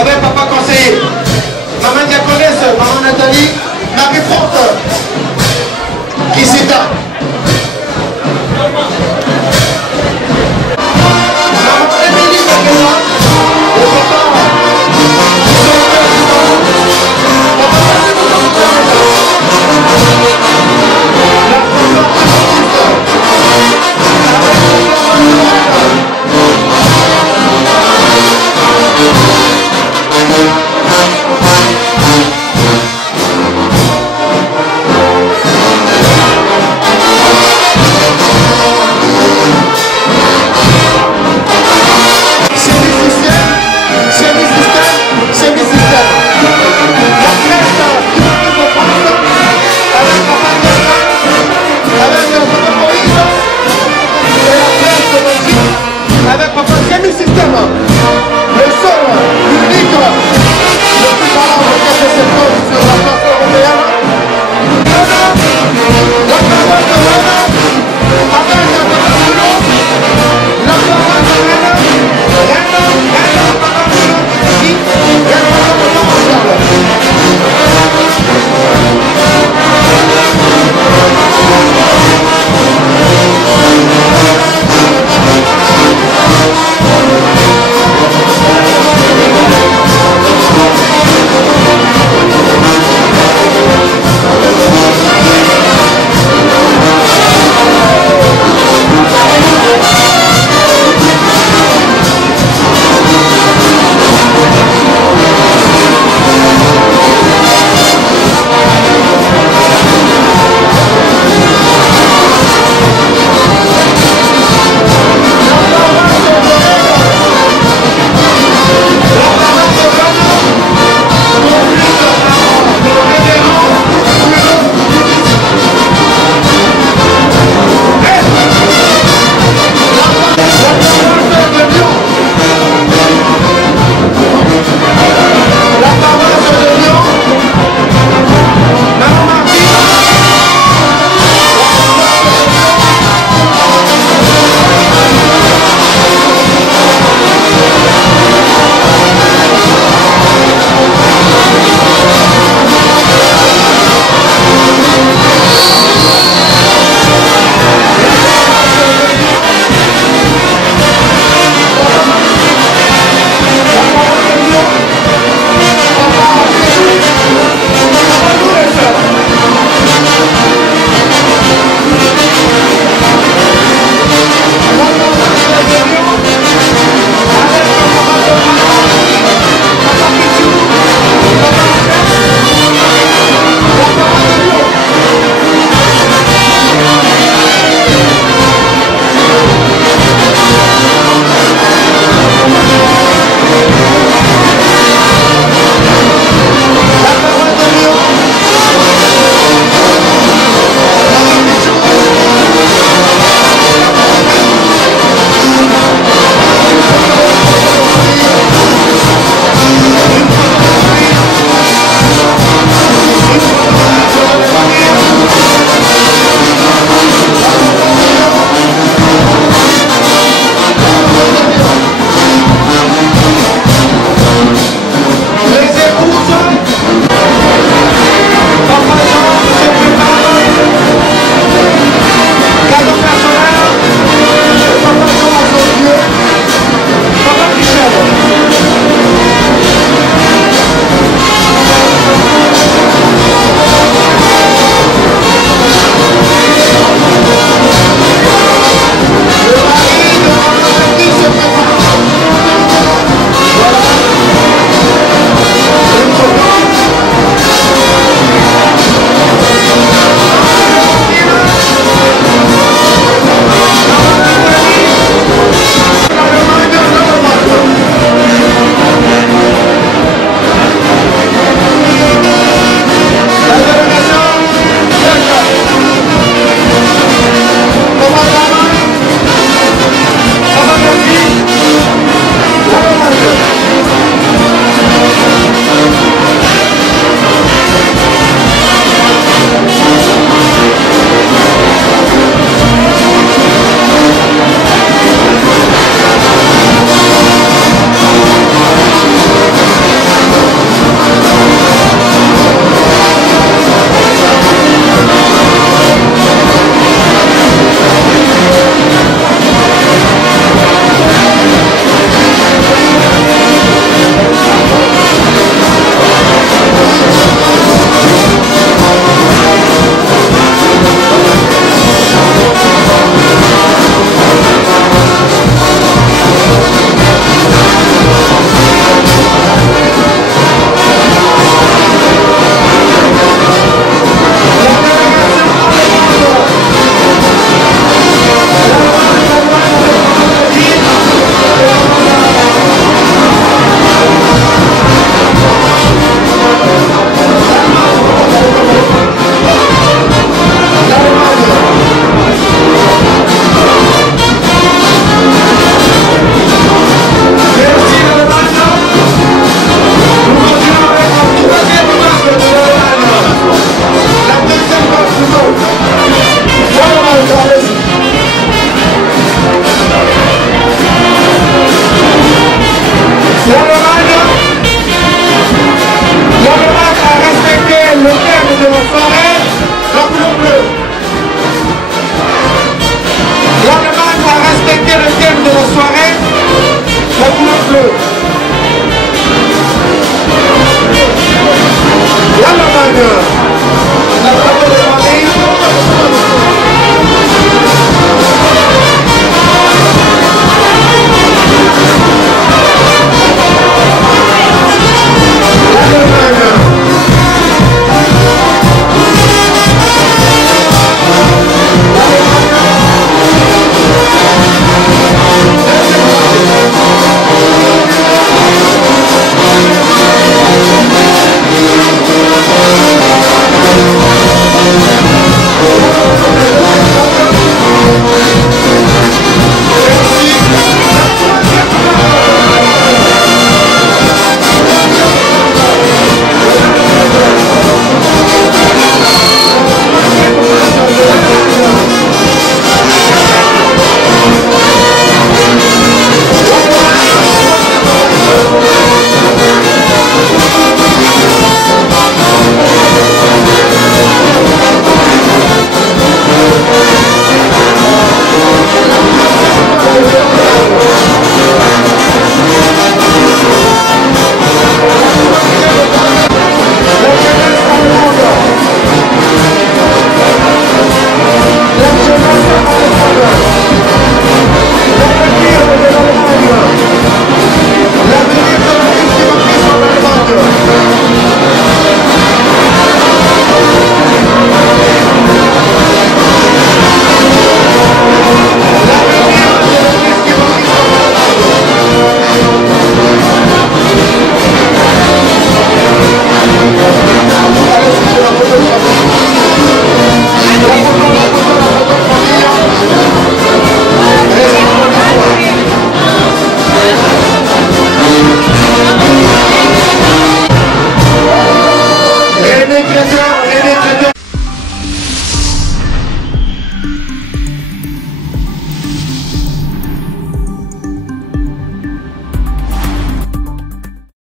avec papa conseiller, maman diaconesse, maman Nathalie, Marie-France, Kisita.